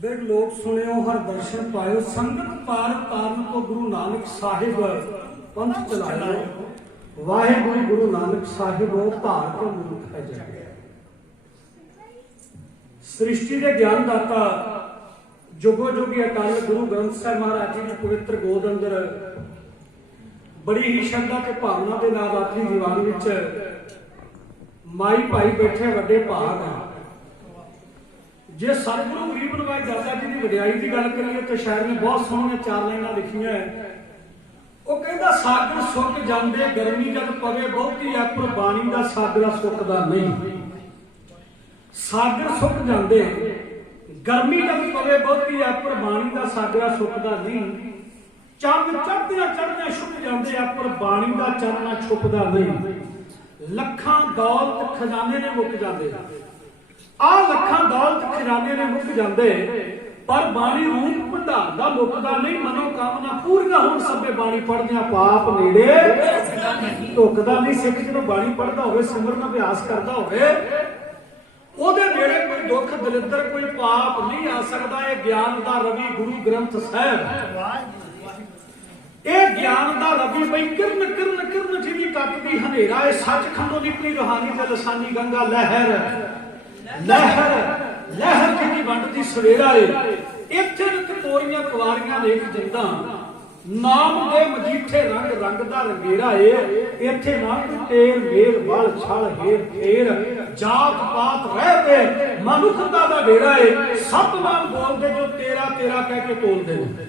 Big लोक सुनियो हर दर्शन पायो, संगत पार ताਰਨ को गुरु नानक साहिब पंथ चलायो। वाहिगुरु गुरु नानक साहिब धार के मुरुख है जाए। सृष्टि के ज्ञानदाता जुगो जुगी अकाल गुरु ग्रंथ साहिब महाराज जी की पवित्र गोद अंदर बड़ी ही श्रद्धा के भावना के नाल अपनी दीवान विच माई भाई बैठे वड्डे भाग हैं। जे सतगुरु गरीब नवाज दादा जी की वडियाई की गल करिए तो शायर ने बहुत सोहनिया 4 लाइनां लिखियां है। वो कहता सागर सुक जांदे गर्मी जद पवे बहुती है, पर बाणी दा सागरा सुकदा नहीं। सागर सुक जांदे गर्मी जद पवे बहुती है, पर बाणी दा सागरा सुकदा नहीं। चंद चढ़दियां चढ़दियां छुप जांदे आ, पर बाणी दा चरना छुपदा नहीं। लखां दौलत खजाने ने मुक जांदे आ, लखां दौलत खजाने ने मुक जांदे, पर बाणी रूप भंडार दा मुकदा नहीं। मनोकामना पूरीआं होण सभे बाणी पढ़दियां पाप नेड़े ढुकदा नहीं। सिख जदों बाणी पढ़दा होवे, सिमरन अभ्यास करदा होवे, ओदे नेड़े कोई दुख दलिद्र कोई पाप नहीं आ सकदा। ये ज्ञान दा रवि गुरु ग्रंथ साहिब, ये ज्ञान दा रवि बई किरण किरण किरण जिहदी तकदी हनेरा। ये सचखंडों निकली रूहानी ते लसानी गंगा लहर लहर लहर जिहदी वंडदी सवेरा है। इत्थे नित कोरियां कुवारियां लेख जिंदा नाम दे मजीठे रंग रंग दा रंगेरा है। इत्थे ना कोई तेर मेल वल छल हेर फेर जात पात रहते मनुखता दा डेरा है। सतनाम बोलदे जो तेरा तेरा कह के तोलदे ने।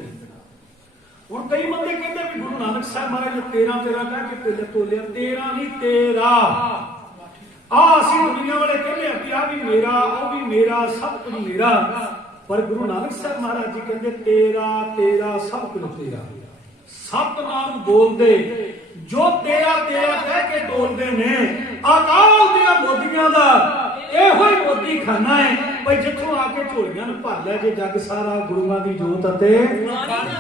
हुण कई बंदे कहते भी गुरु नानक साहब महाराज ने 13 13 कह के तोलिया। 13 नहीं तेरा आ असीं दुनिया वाले कहते हैं कि आ भी मेरा ओ भी मेरा सब कुछ मेरा, पर गुरु नानक साहब महाराज जी कहते तेरा तेरा सब कुछ तेरा। सतनाम बोलदे जो तेरा तेरा कह के बोलदे ने। अकाल दियां मोदियां दा एहो ही मोदी खाना है भाई, जिथों आके झोलियां नूं भर लै जे जग सारा गुरुआं दी जोत अते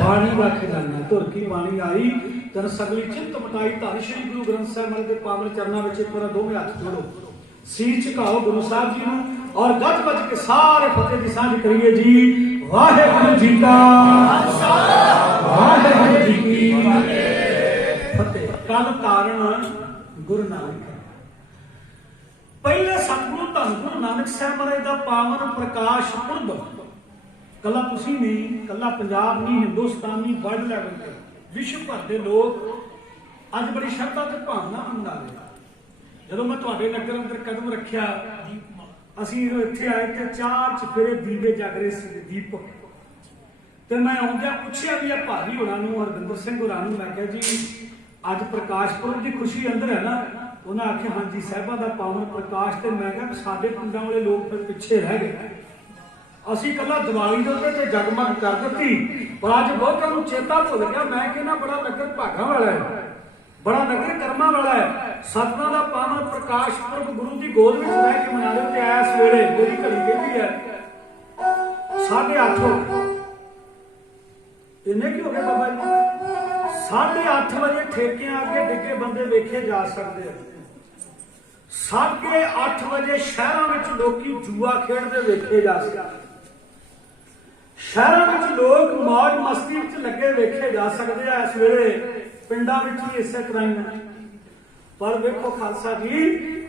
बाणी दा खजाना। धुर की बाणी आई तन सगली चिंत मटाई। धन श्री गुरु ग्रंथ साहिब महाराज दे पावन चरनां विच एक बार दोवें हत्थ जोड़ो, सीस झुकाओ गुरु साहब जी नूं और गज गज के सारे फतेह दी सांझ करिए जी। वाहिगुरू जी का खालसा, वाहिगुरू जी की फतेह। कल तारण गुरु नानक पहले सतगुरु धन गुरु नानक साहब महाराज दा पावन प्रकाश पुरब कला तुसीं नहीं, कला पंजाब नहीं, हिंदुस्तान नहीं, वर्ल्ड लैवल ते विश्व भर के लोग अज बड़ी श्रद्धा ते भावना मना रहे। जदों मैं तुहाडे नगर अंदर कदम रखिया, असीं इत्थे आए ते 4 चफेरे दीवे जग रहे सी दीपक। ते मैं आउंदियां पुछिया भी भाजी होणां नूं, हरविंदर सिंह होणां नूं, मैं कहा जी अज प्रकाश पुरब की खुशी अंदर है ना? उन्हें आख्या हाँ जी साहिबां दा पावन प्रकाश। ते मैं कहा साडे पिंडां वाले लोग फिर पिछे रह गए। असीं कला दिवाली दे उत्ते जगमग कर दित्ती, पर अज बहुतां नूं चेता भुल गया। मैं कहना बड़ा नगर भागां वाला है, बड़ा नगर कर्मां वाला है। सतनां दा पावन प्रकाश पुरब गुरु दी गोद विच रह के मना रहे। ते इस वेले मेरी घड़ी कहती है 8:30 इन्ने की हो गए बाबा जी। 8:30 बजे ठेकियां अगे डिगे बंदे वेखे जा सकते हैं। 8:30 बजे शहरों में लोग जुआ खेलते वेखे जा सकते। शहरों में लोग मौज मस्ती में लगे वेखे जा सकते हैं। इस वेले पिंडां विच भी इसे तरह। पर वेखो खालसा जी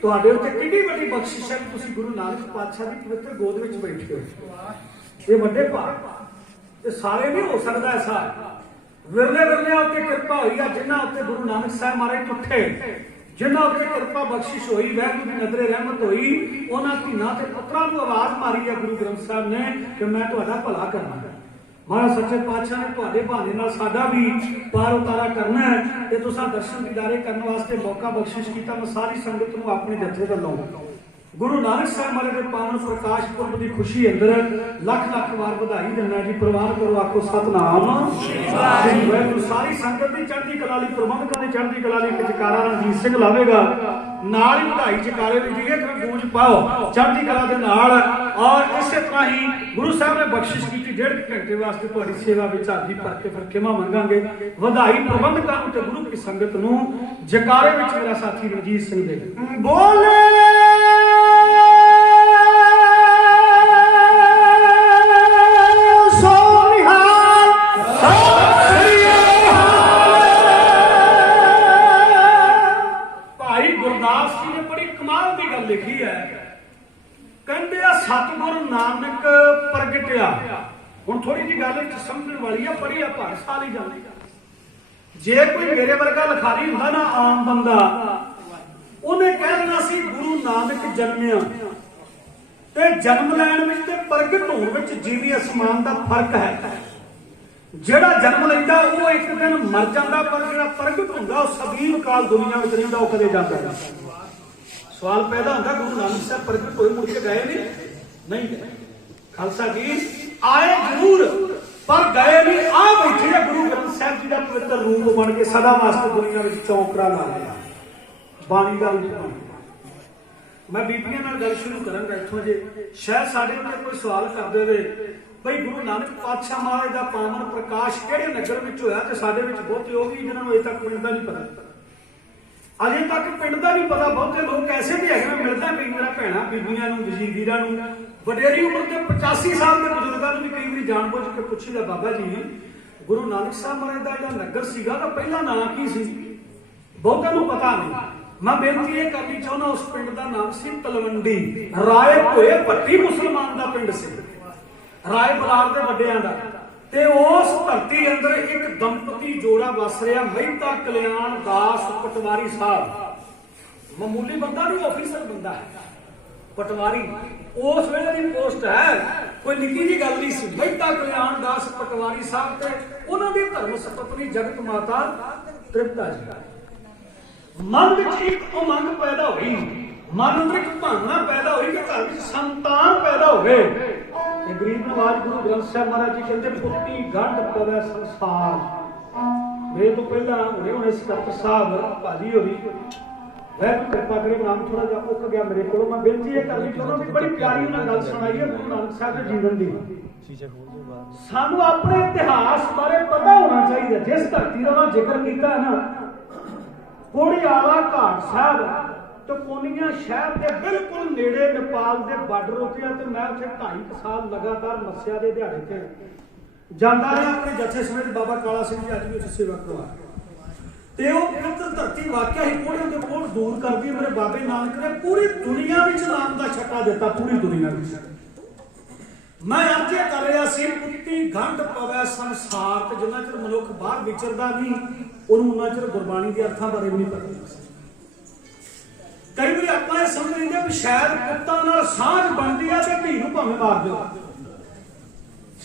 तुहाडे उत्ते कितनी वड्डी बख्शिश है कि तुसीं गुरु नानक पातशाह की पवित्र गोद विच बैठे हो। ये वड्डे भाग ये सारे नहीं हो सकता। ऐसा विरले विरलियां उत्ते कृपा हुई है, जिन्हां उत्ते गुरु नानक साहब महाराज उठे, जिन्हां उत्ते कृपा बख्शिश हुई, वाहिगुरू दी नजरे रहमत हुई, उन्हां धीआं ते पुत्रां नूं आवाज मारी है गुरु ग्रंथ साहब ने कि मैं तुहाडा भला करना है। महाराज सच्चे पातशाह ने तुहाडे बहाने नाल साडा भी पार उतारा करना है। ते तुसां दर्शन दीदारे करने वास्ते मौका बख्शिश कीता। मैं सारी संगत नूं अपने जत्थे वल्लों गुरु नानक साहब महाराज के पावन प्रकाश पुरब की खुशी अंदर लख लख वार बधाई देना जी। प्रवान करो आखो सतनाम वाहिगुरू। सारी संगत की चढ़ती कला लई, प्रबंधकां की चढ़ती कला लई जयकारा रणजीत सिंह लावेगा। नाल ही बधाई जयकारे भी जी एक गूंज पाओ चढ़ती कला के नाल। और इस तरह ही गुरु साहब ने बख्शिश की 1.5 घंटे वास्ते तुहाडी सेवा विच हाज़री भर के फिर खिमा मंगांगे। बधाई प्रबंधकां नूं ते गुरु की संगत नूं। जयकारे विच मेरा साथी रणजीत सिंह दे बोले। नानक प्रगटिया। हुण थोड़ी जी गल समझण वाली है, पढ़ी आप हर साल ही जांदे। जे कोई मेरे वर्गा लिखारी हुंदा ना, आम बंदा, उन्हें कह देना सी गुरु नानक जन्मिया। ते जन्म लैण विच ते प्रगट होण विच जीवी आसमान दा फर्क है। ਜਿਹੜਾ जन्म ਲੈਂਦਾ ਉਹ ਇੱਕ दिन मर ਜਾਂਦਾ, पर ਜਿਹੜਾ प्रगट ਹੁੰਦਾ ਉਹ ਸਦੀਵ ਕਾਲ ਦੁਨੀਆ ਵਿੱਚ ਰਹਿੰਦਾ, ਉਹ ਕਦੇ ਜਾਂਦਾ ਨਹੀਂ। सवाल पैदा होता गुरु नानक साहब प्रगट होए मुड़ के गए नहीं गए। खालसा जी आए जरूर पर गए नहीं। आ बैठे है गुरु ग्रंथ साहब जी का पवित्र रूप बन के सदा वास्ते दुनिया में चौंकड़ा ला लिया, बाणी का रूप बन गया। मैं बीबियां नाल गल शुरू करांगा इत्थों। जे शायद साडे उत्ते कोई सवाल कर देवे बई गुरु नानक पातशाह महाराज का पावन प्रकाश किहड़े नगर विच होया, ते साडे विच बहुते हो गए जिन्हां नूं अजे तक पिंड दा नहीं पता। अजे तक पिंड का नहीं पता। बहुते लोग ऐसे भी है, मिलता कई मेरा भैन बीबियां वजीर वीरां वडेरी उम्र के 85 साल के बजुर्गों भी कई बार जानबूझ के पूछीदा, बाबा जी गुरु नानक साहब महाराज का जो नगर सीगा तो पहला नाम की सी? बहुतों को पता नहीं। मैं बेनती ये करनी चाहना, उस पिंड का नाम सी तलवंडी। राय भोए भट्टी मुसलमान का पिंड से, राय बलार के वड्डियां दा। ते उस धरती अंदर एक दंपति जोड़ा वस रहा, मेहता कल्याण दास पटवारी साहब। मामूली बंदा नहीं, ऑफिसर बंदा है पटवारी। उस वेले की पोस्ट है, कोई निकी जी गल नहीं सी। मेहता कल्याण दास पटवारी साहब ते उन्हां दी धर्म सपत्नी जगत माता तृप्ता जी। मन विच एक उमंग पैदा हुई, मन अंदर एक भावना पैदा हुई कि घर में संतान पैदा होवे। गरीब नवाज गुरु ग्रंथ साहब महाराज जी कहते पुत्ती गंढ पवै संसार। मेरे तो पहला हुणे सकत्तर साहब भाजी होरी वह कृपा करे, नाम थोड़ा जा उक गया मेरे को। मैं बेनती ये करनी चाहना भी बड़ी प्यारी उन्हें गल सुनाई है गुरु नानक साहब के जीवन की। सानू अपने इतिहास बारे पता होना चाहिए। जिस धरती का जिक्र किया ना, कोड़ियाला घाट साहब तो कोनिया शहर के बिल्कुल नेड़े नेपाल के बार्डर उत्ते, मैं उत्थे 2.5 साल लगातार मस्या के दिहाड़े से जाता रहा अपने जत्थे समेत। बाबा काला सिंह जी अज भी उत्थे सेवा करवा ते वो पवित्र धरती वाकया ही कोड़ियों के कोल दूर कर दी। मेरे बाबे नानक ने पूरी दुनिया में नाम का छक्का दिता, पूरी दुनिया में। मैं अर्ज कर रहा सी पुत्ती गंढ पवै संसार, ते जिन्ना चिर मनुख बाहर विचरदा नहीं उन्होंने उन्ना चिर गुरबाणी के अर्थां बारे भी नहीं पता। कई बार आप समझ लेंगे भी शायद पुत्तां सांझ बनती है तो धी नूं भावें मार दो।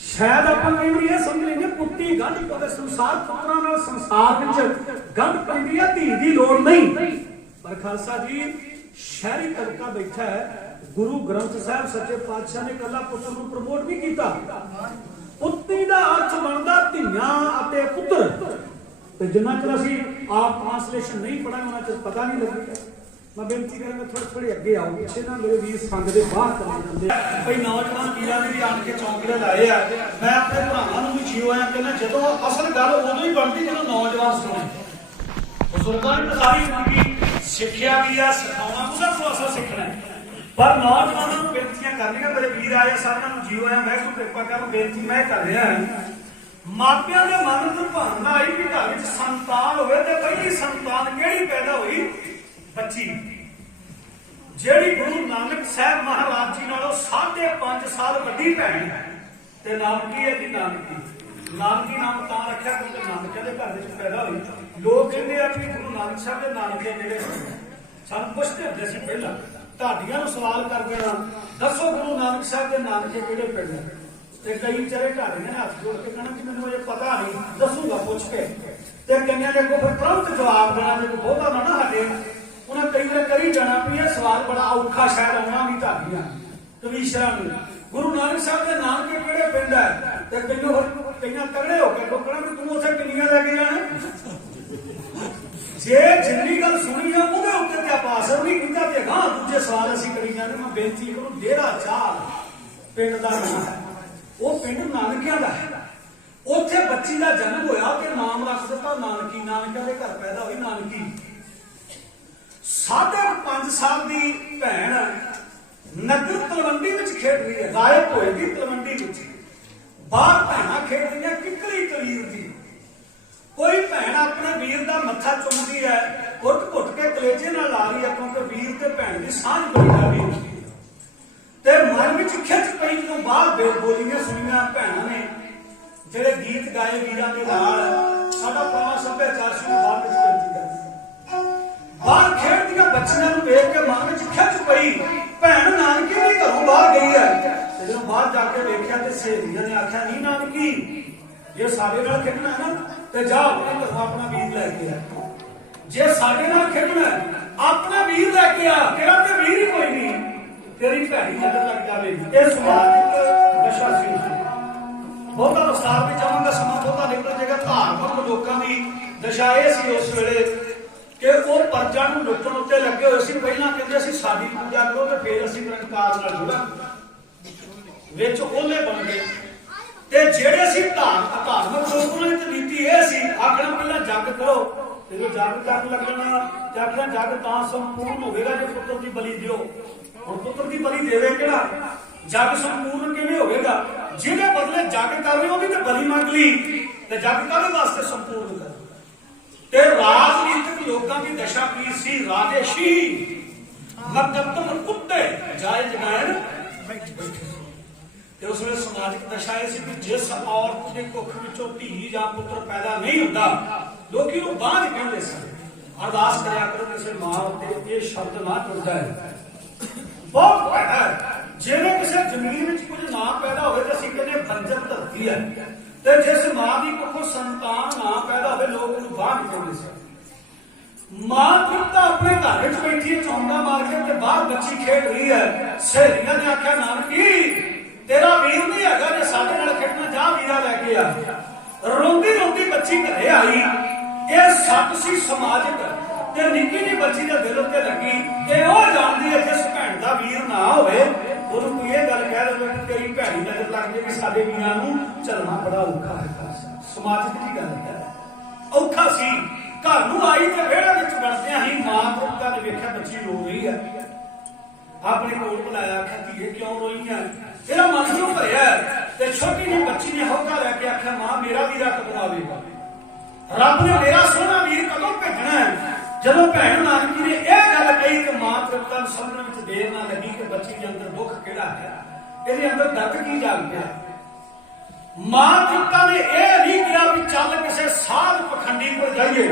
शायद आप कई बार यह समझ लेंगे पुत्ती गंढ पवै संसार, पुत्रां नाल संसार विच गंढ पैंदी है, धी दी लोड़ नहीं। पर खालसा जी शहरी तबका बैठा है, गुरु ग्रंथ साहब सच्चे पातशाह ने कला पुत्र नूं प्रमोट नहीं किया। पुत्ती का अर्थ बनता धीआं अते पुत्र, ते जिन्ना चिर असीं आप ट्रांसलेशन नहीं पढ़ा उन्ना चिर पता नहीं लगेगा। मैं बेनती करूंगा थोड़े अगे आओ, पिछे ना मेरे वीर संग के बाहर चले जाते। कई नौजवान वीरां ने भी आन के चौंकड़े लाए आ। मैं अपने भरावां नूं भी जियो आया कहना, जदों असल गल उदों ही बनती जदों नौजवान सुने। बुजुर्गां ने तो सारी जिंदगी सिक्ख्या भी आ, सिखाउणा उहदा कोल असल सीखना है। पर नौजवानों नूं बेनतियां करनियां, मेरे वीर आए सारिआं नूं जियो आया। मैं कृपा कर बेनती मैं कर रहा मापियां दे मन नूं भावना आई कि घर विच संतान होवे ते पहली संतान किहड़ी पैदा होई? बच्ची ਜਿਹੜੀ गुरु नानक साहब महाराज जी नालों 5.5 साल वड्डी भैन है। ते नाम की है जी? नानकी। नानकी नाम तां रखिया क्योंकि नानके दे घर विच पैदा हुई। लोग कहते हैं कि गुरु नानक साहब के नानके जेहड़े सानूं पुछदे हुंदे सी पहला, ढाडियां नूं सवाल कर देना, दसो गुरु नानक साहब के नानके किहड़े पिंड है? ते कई चरे ढाडियां ने हत्थ जोड़ के कहना कि मैनूं अजे पता नहीं, दसूंगा पुछ के। ते कईयां ने अगों फिर तुरंत जवाब देना, जे बहुता ना हटे उन्हें कई बार करी जाना भी है सवाल बड़ा औखा शायद आना भी ढाडियां कवीशरां नूं। गुरु नानक साहब के नाम के किहड़े पिंड है? ते कईयां तगड़े हो के कहना भी तूं उत्थे पिंडियां लैके जाना। जे जिन्नी गल सुनी है उहदे उत्ते ते आपां असर नहीं कीता ते अगां दूजे सवाल असीं करी जाने। मैं बेनती करूं, डेरा चाल पिंड दा नाम है, वो पिंड नानकियां दा है। उत्थे बच्ची दा जन्म होया ते नाम रख दिता नानकी। नानकियां दे घर पैदा होई नानकी। 5.5 साल की भैन नगर तलवंडी में खेड रही है, राय भोए की तलवंडी में। बाहर भैन खेड रही है किकली कलीर की। कोई भैन अपने वीर का मत्था चुमती है, घुट घुट के कलेजे नाल ला रही है, क्योंकि वीर ते भैन की सांझ बड़ी लगी होती है। मन में खिच पई बाहर बोलियां सुनिया भैनों ने ਜਿਹੜੇ गीत गाए वीरां ਦੇ ਨਾਲ ਸਾਡਾ ਪੁਰਾਣਾ ਸੱਭਿਆਚਾਰ ਸ਼ੁਰੂ ਬਾਅਦ ਵਿੱਚ ਬੇਨਤੀ ਕਰਦੀ ਬਾਹਰ ਖੇਡਦੀਆਂ ਬੱਚੀਆਂ ਨੂੰ ਵੇਖ ਕੇ ਮਨ ਵਿੱਚ ਖਿੱਚ ਪਈ ਭੈਣ ਨਾਨਕੀ ਵੀ ਘਰੋਂ ਬਾਹਰ ਗਈ ਹੈ ਤੇ ਜਦੋਂ ਬਾਹਰ ਜਾ ਕੇ ਵੇਖਿਆ ਤੇ ਸਹੇਲੀਆਂ ਨੇ ਆਖਿਆ ਨਹੀਂ ਨਾਨਕੀ ਜੇ ਸਾਡੇ ਨਾਲ ਖੇਡਣਾ ਹੈ ਨਾ ਤੇ ਜਾ ਆਪਣੇ ਘਰੋਂ ਆਪਣਾ ਵੀਰ ਲੈ ਕੇ ਆ ਜੇ ਸਾਡੇ ਨਾਲ ਖੇਡਣਾ ਆਪਣਾ ਵੀਰ ਲੈ ਕੇ ਆ ਤੇਰਾ ਤੇ ਵੀਰ ਹੀ ਕੋਈ ਨਹੀਂ ਤੇਰੀ ਭੈੜੀ ਨਜ਼ਰ ਲੱਗ ਜਾਵੇਗੀ ਇਹ ਸਮਾਜਿਕ ਦਸ਼ਾ ਸੀ ਬਹੁਤਾ ਵਿਸਤਾਰ ਵਿੱਚ ਜਾਵਾਂਗਾ ਸਮਾਂ ਬਹੁਤਾ ਨਿਕਲ ਜਾਏਗਾ ਧਾਰਮਿਕ ਲੋਕਾਂ ਦੀ ਦਸ਼ਾ ਇਹ ਸੀ ਉਸ ਵੇਲੇ ਕਿ ਉਹ ਪਰਜਾ ਨੂੰ ਲੁੱਟਣ ਉੱਤੇ ਲੱਗੇ ਹੋਏ ਸੀ ਪਹਿਲਾਂ ਕਹਿੰਦੇ ਸੀ ਸਾਡੀ ਪੂਜਾ ਕਰੋ ਤੇ ਫਿਰ ਅਸੀਂ ਨਿਰੰਕਾਰ ਨਾਲ ਜੁੜਾਂਗੇ ਵਿੱਚ ਉਹਲੇ ਬਣ ਗਏ ਤੇ ਜਿਹੜੇ ਸੀ ਧਾਰਮਿਕ ਲੋਕਾਂ ਦੀ ਨੀਤੀ ਇਹ ਸੀ ਆਖਣਾ ਪਹਿਲਾਂ ਜੱਗ ਕਰੋ ਤੇ ਜੋ ਜੱਗ ਕਰਨ ਲੱਗਣਾ ਤੇ ਆਖਣਾ ਜੱਗ ਤਾਂ ਸੰਪੂਰਨ ਹੋਵੇਗਾ ਜੇ ਪੁੱਤਰ ਦੀ ਬਲੀ ਦਿਓ ਹੁਣ ਪੁੱਤਰ ਦੀ ਬਲੀ ਦੇਵੇ ਕਿਹੜਾ ਜੱਗ ਸੰਪੂਰਨ ਕਿਵੇਂ ਹੋਵੇਗਾ ਜਿਹਦੇ ਬਦਲੇ ਜੱਗ ਕਰ ਰਹੇ ਉਹਦੀ ਤੇ ਬਲੀ ਮੰਗ ਲਈ ਤੇ ਜੱਗ ਕਾਹਦੇ ਵਾਸਤੇ ਸੰਪੂਰਨ ਕਰ ਤੇ ਰਾਜਨੀਤਿਕ ਲੋਕਾਂ ਦੀ ਦਸ਼ਾ ਕੀ ਸੀ ਰਾਜੇਸ਼ੀ ਮਕਤਬ ਕੁੱਤੇ ਜਾਇਜ਼ ਗਾਇਨ ਤੇ ਉਸ ਵੇਲੇ ਸਮਾਜਿਕ ਦਸ਼ਾ ਇਹ ਸੀ ਕਿ ਜਿਸ ਔਰਤ ਦੇ ਕੁੱਖ ਵਿੱਚੋਂ ਧੀ ਜਾਂ ਪੁੱਤਰ ਪੈਦਾ ਨਹੀਂ ਹੁੰਦਾ ਲੋਕੀ ਨੂੰ ਬਾਝ ਕਹਿੰਦੇ ਸਨ ਅਰਦਾਸ ਕਰਿਆ ਕਰੋ ਕਿਸੇ ਮਾਂ ਉੱਤੇ ਇਹ ਸ਼ਬਦ ਨਾ ਟੁੱਟਦਾ ਹੈ ਬਹੁਤ ਭੈੜਾ ਜਿਵੇਂ ਕਿਸੇ ਜ਼ਮੀਨ ਵਿੱਚ ਕੁਝ ਨਾ ਪੈਦਾ ਹੋਵੇ ਤਾਂ ਅਸੀਂ ਕਹਿੰਦੇ ਬੰਜਰ ਧਰਤੀ ਹੈ ਤੇ ਜਿਸ ਮਾਂ ਦੀ ਕੁੱਖੋਂ ਸੰਤਾਨ ਨਾ ਪੈਦਾ ਹੋਵੇ ਲੋਕ ਉਹਨੂੰ ਬਾਝ ਕਹਿੰਦੇ ਸਨ ਮਾਂ ਤ੍ਰਿਪਤਾ ਆਪਣੇ ਘਰ ਵਿੱਚ ਬੈਠੀ ਹੈ ਚੌਂਕਾ ਮਾਰ ਕੇ ਤੇ ਬਾਹਰ ਬੱਚੀ ਖੇਡ ਰਹੀ ਹੈ ਸਹੇਲੀਆਂ ਨੇ ਆਖਿਆ ਨਾਨਕੀ ਤੇਰਾ ਵੀਰ ਨਹੀਂ ਹੈਗਾ ਜੇ ਸਾਡੇ ਨਾਲ ਖੇਡਣਾ ਜਾ ਵੀਰਾ ਲੈ ਕੇ ਆ ਰੋਂਦੀ ਰੋਂਦੀ ਬੱਚੀ ਘਰੇ ਆਈ ਇਹ ਸੱਚ ਸੀ ਸਮਾਜਿਕ ਤੇ ਨਿੱਕੀ ਜਿਹੀ ਬੱਚੀ ਦੇ ਦਿਲ ਉੱਤੇ ਲੱਗੀ ਕਿ ਉਹ ਜਾਣਦੀ ਹੈ ਜਿਸ ਭੈਣ ਦਾ ਵੀਰ ਨਾ ਹੋਵੇ ਉਹਨੂੰ ਕੋਈ ਇਹ ਗੱਲ ਕਹਿ ਦੇਵੇ ਕਿ ਤੇਰੀ ਭੈਣੀ ਨਜ਼ਰ ਲੱਗ ਜੇ ਕਿ ਸਾਡੇ ਵੀਰਾਂ ਨੂੰ ਚੱਲਣਾ ਬੜਾ ਔਖਾ ਹੈ ਸਮਾਜਿਕ ਦੀ ਗੱਲ ਹੈ ਔਖਾ ਸੀ ਘਰ ਨੂੰ ਆਈ ਤੇ ਵਿਹੜੇ ਵਿੱਚ ਵੜਦਿਆਂ ਹੀ ਮਾਂ ਤ੍ਰਿਪਤਾ ਨੇ ਵੇਖਿਆ ਬੱਚੀ ਰੋ ਰਹੀ ਹੈ ਆਪਣੇ ਕੋਲ ਬੁਲਾਇਆ ਆਖਿਆ ਧੀਏ ਕਿਉਂ ਰੋਈ ਹੈ ਇਹਦਾ ਮਨ ਕਿਉਂ ਭਰਿਆ ਤੇ ਛੋਟੀ ਜਿਹੀ ਬੱਚੀ ਨੇ ਹੌਕਾ ਲੈ ਕੇ ਆਖਿਆ ਮਾਂ ਮੇਰਾ ਵੀਰਾ ਕਦੋਂ ਆਵੇਗਾ ਰੱਬ ਨੇ ਮੇਰਾ ਸੋਹਣਾ ਵੀਰ ਕਦੋਂ ਭੇਜਣਾ ਹੈ ਜਦੋਂ ਭੈਣ ਨਾਨਕੀ ਨੇ ਇਹ ਗੱਲ ਕਹੀ ਤੇ ਮਾਂ ਤ੍ਰਿਪਤਾ ਨੂੰ ਸਮਝਣ ਵਿੱਚ ਦੇਰ ਨਾ ਲੱਗੀ ਕਿ ਬੱਚੀ ਦੇ ਅੰਦਰ ਦੁੱਖ ਕਿਹੜਾ ਹੈ ਇਹਦੇ ਅੰਦਰ ਦਰਦ ਕੀ ਜਾਗ ਪਿਆ ਮਾਂ ਤ੍ਰਿਪਤਾ ਨੇ ਇਹ ਨਹੀਂ ਕਿਹਾ ਵੀ ਚੱਲ ਕਿਸੇ ਸਾਧ ਪਖੰਡੀ ਕੋਲ ਜਾਈਏ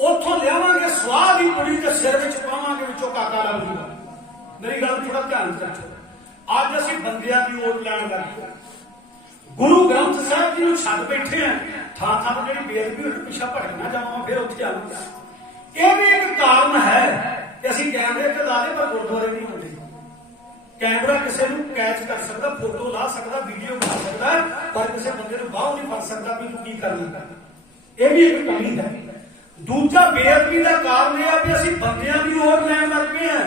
ਉੱਥੋਂ ਲਿਆਵਾਂਗੇ ਸਵਾਹ ਦੀ ਕੁੜੀ ਤੇ ਸਿਰ ਵਿੱਚ ਪਾਵਾਂਗੇ ਵਿੱਚੋਂ ਕਾਕਾ ਲੱਭ ਜੂਗਾ ਮੇਰੀ ਗੱਲ ਥੋੜਾ ਧਿਆਨ ਰੱਖੋ ਅੱਜ ਅਸੀਂ ਬੰਦਿਆਂ ਦੀ ਓਟ ਲੈਣ ਲੱਗੇ ਗੁਰੂ ਗ੍ਰੰਥ ਸਾਹਿਬ ਜੀ ਨੂੰ ਛੱਡ ਬੈਠੇ ਆ ਥਾਂ ਥਾਂ ਜਿਹੜੀ ਬੇਅਦਬੀ ਹੋਈ ਪਿੱਛਾ ਭਟਕ ਨਾ ਜਾਵਾਂ ਫਿਰ ਉੱਥੇ ਆਉਂਗਾ ਇਹ ਵੀ ਇੱਕ ਕਾਰਨ ਹੈ ਕਿ ਅਸੀਂ ਕੈਮਰੇ ਤੇ ਲਾ ਦੇ ਪਰ ਗੁਰਦੁਆਰੇ ਨਹੀਂ ਹੁੰਦੇ ਕੈਮਰਾ ਕਿਸੇ ਨੂੰ ਕੈਚ ਕਰ ਸਕਦਾ ਫੋਟੋ ਲਾ ਸਕਦਾ ਵੀਡੀਓ ਬਣਾ ਸਕਦਾ ਪਰ ਕਿਸੇ ਬੰਦੇ ਨੂੰ ਬਾਹਰ ਨਹੀਂ ਫੜ ਸਕਦਾ ਵੀ ਤੂੰ ਕੀ ਕਰਨਾ ਇਹ ਵੀ ਇੱਕ ਕਮੀ ਹੈ ਦੂਜਾ ਬੇਅਦਬੀ ਦਾ ਕਾਰਨ ਇਹ ਆ ਵੀ ਅਸੀਂ ਬੰਦਿਆਂ ਦੀ ਓਟ ਲੈਣ ਲੱਗ ਪਏ ਆ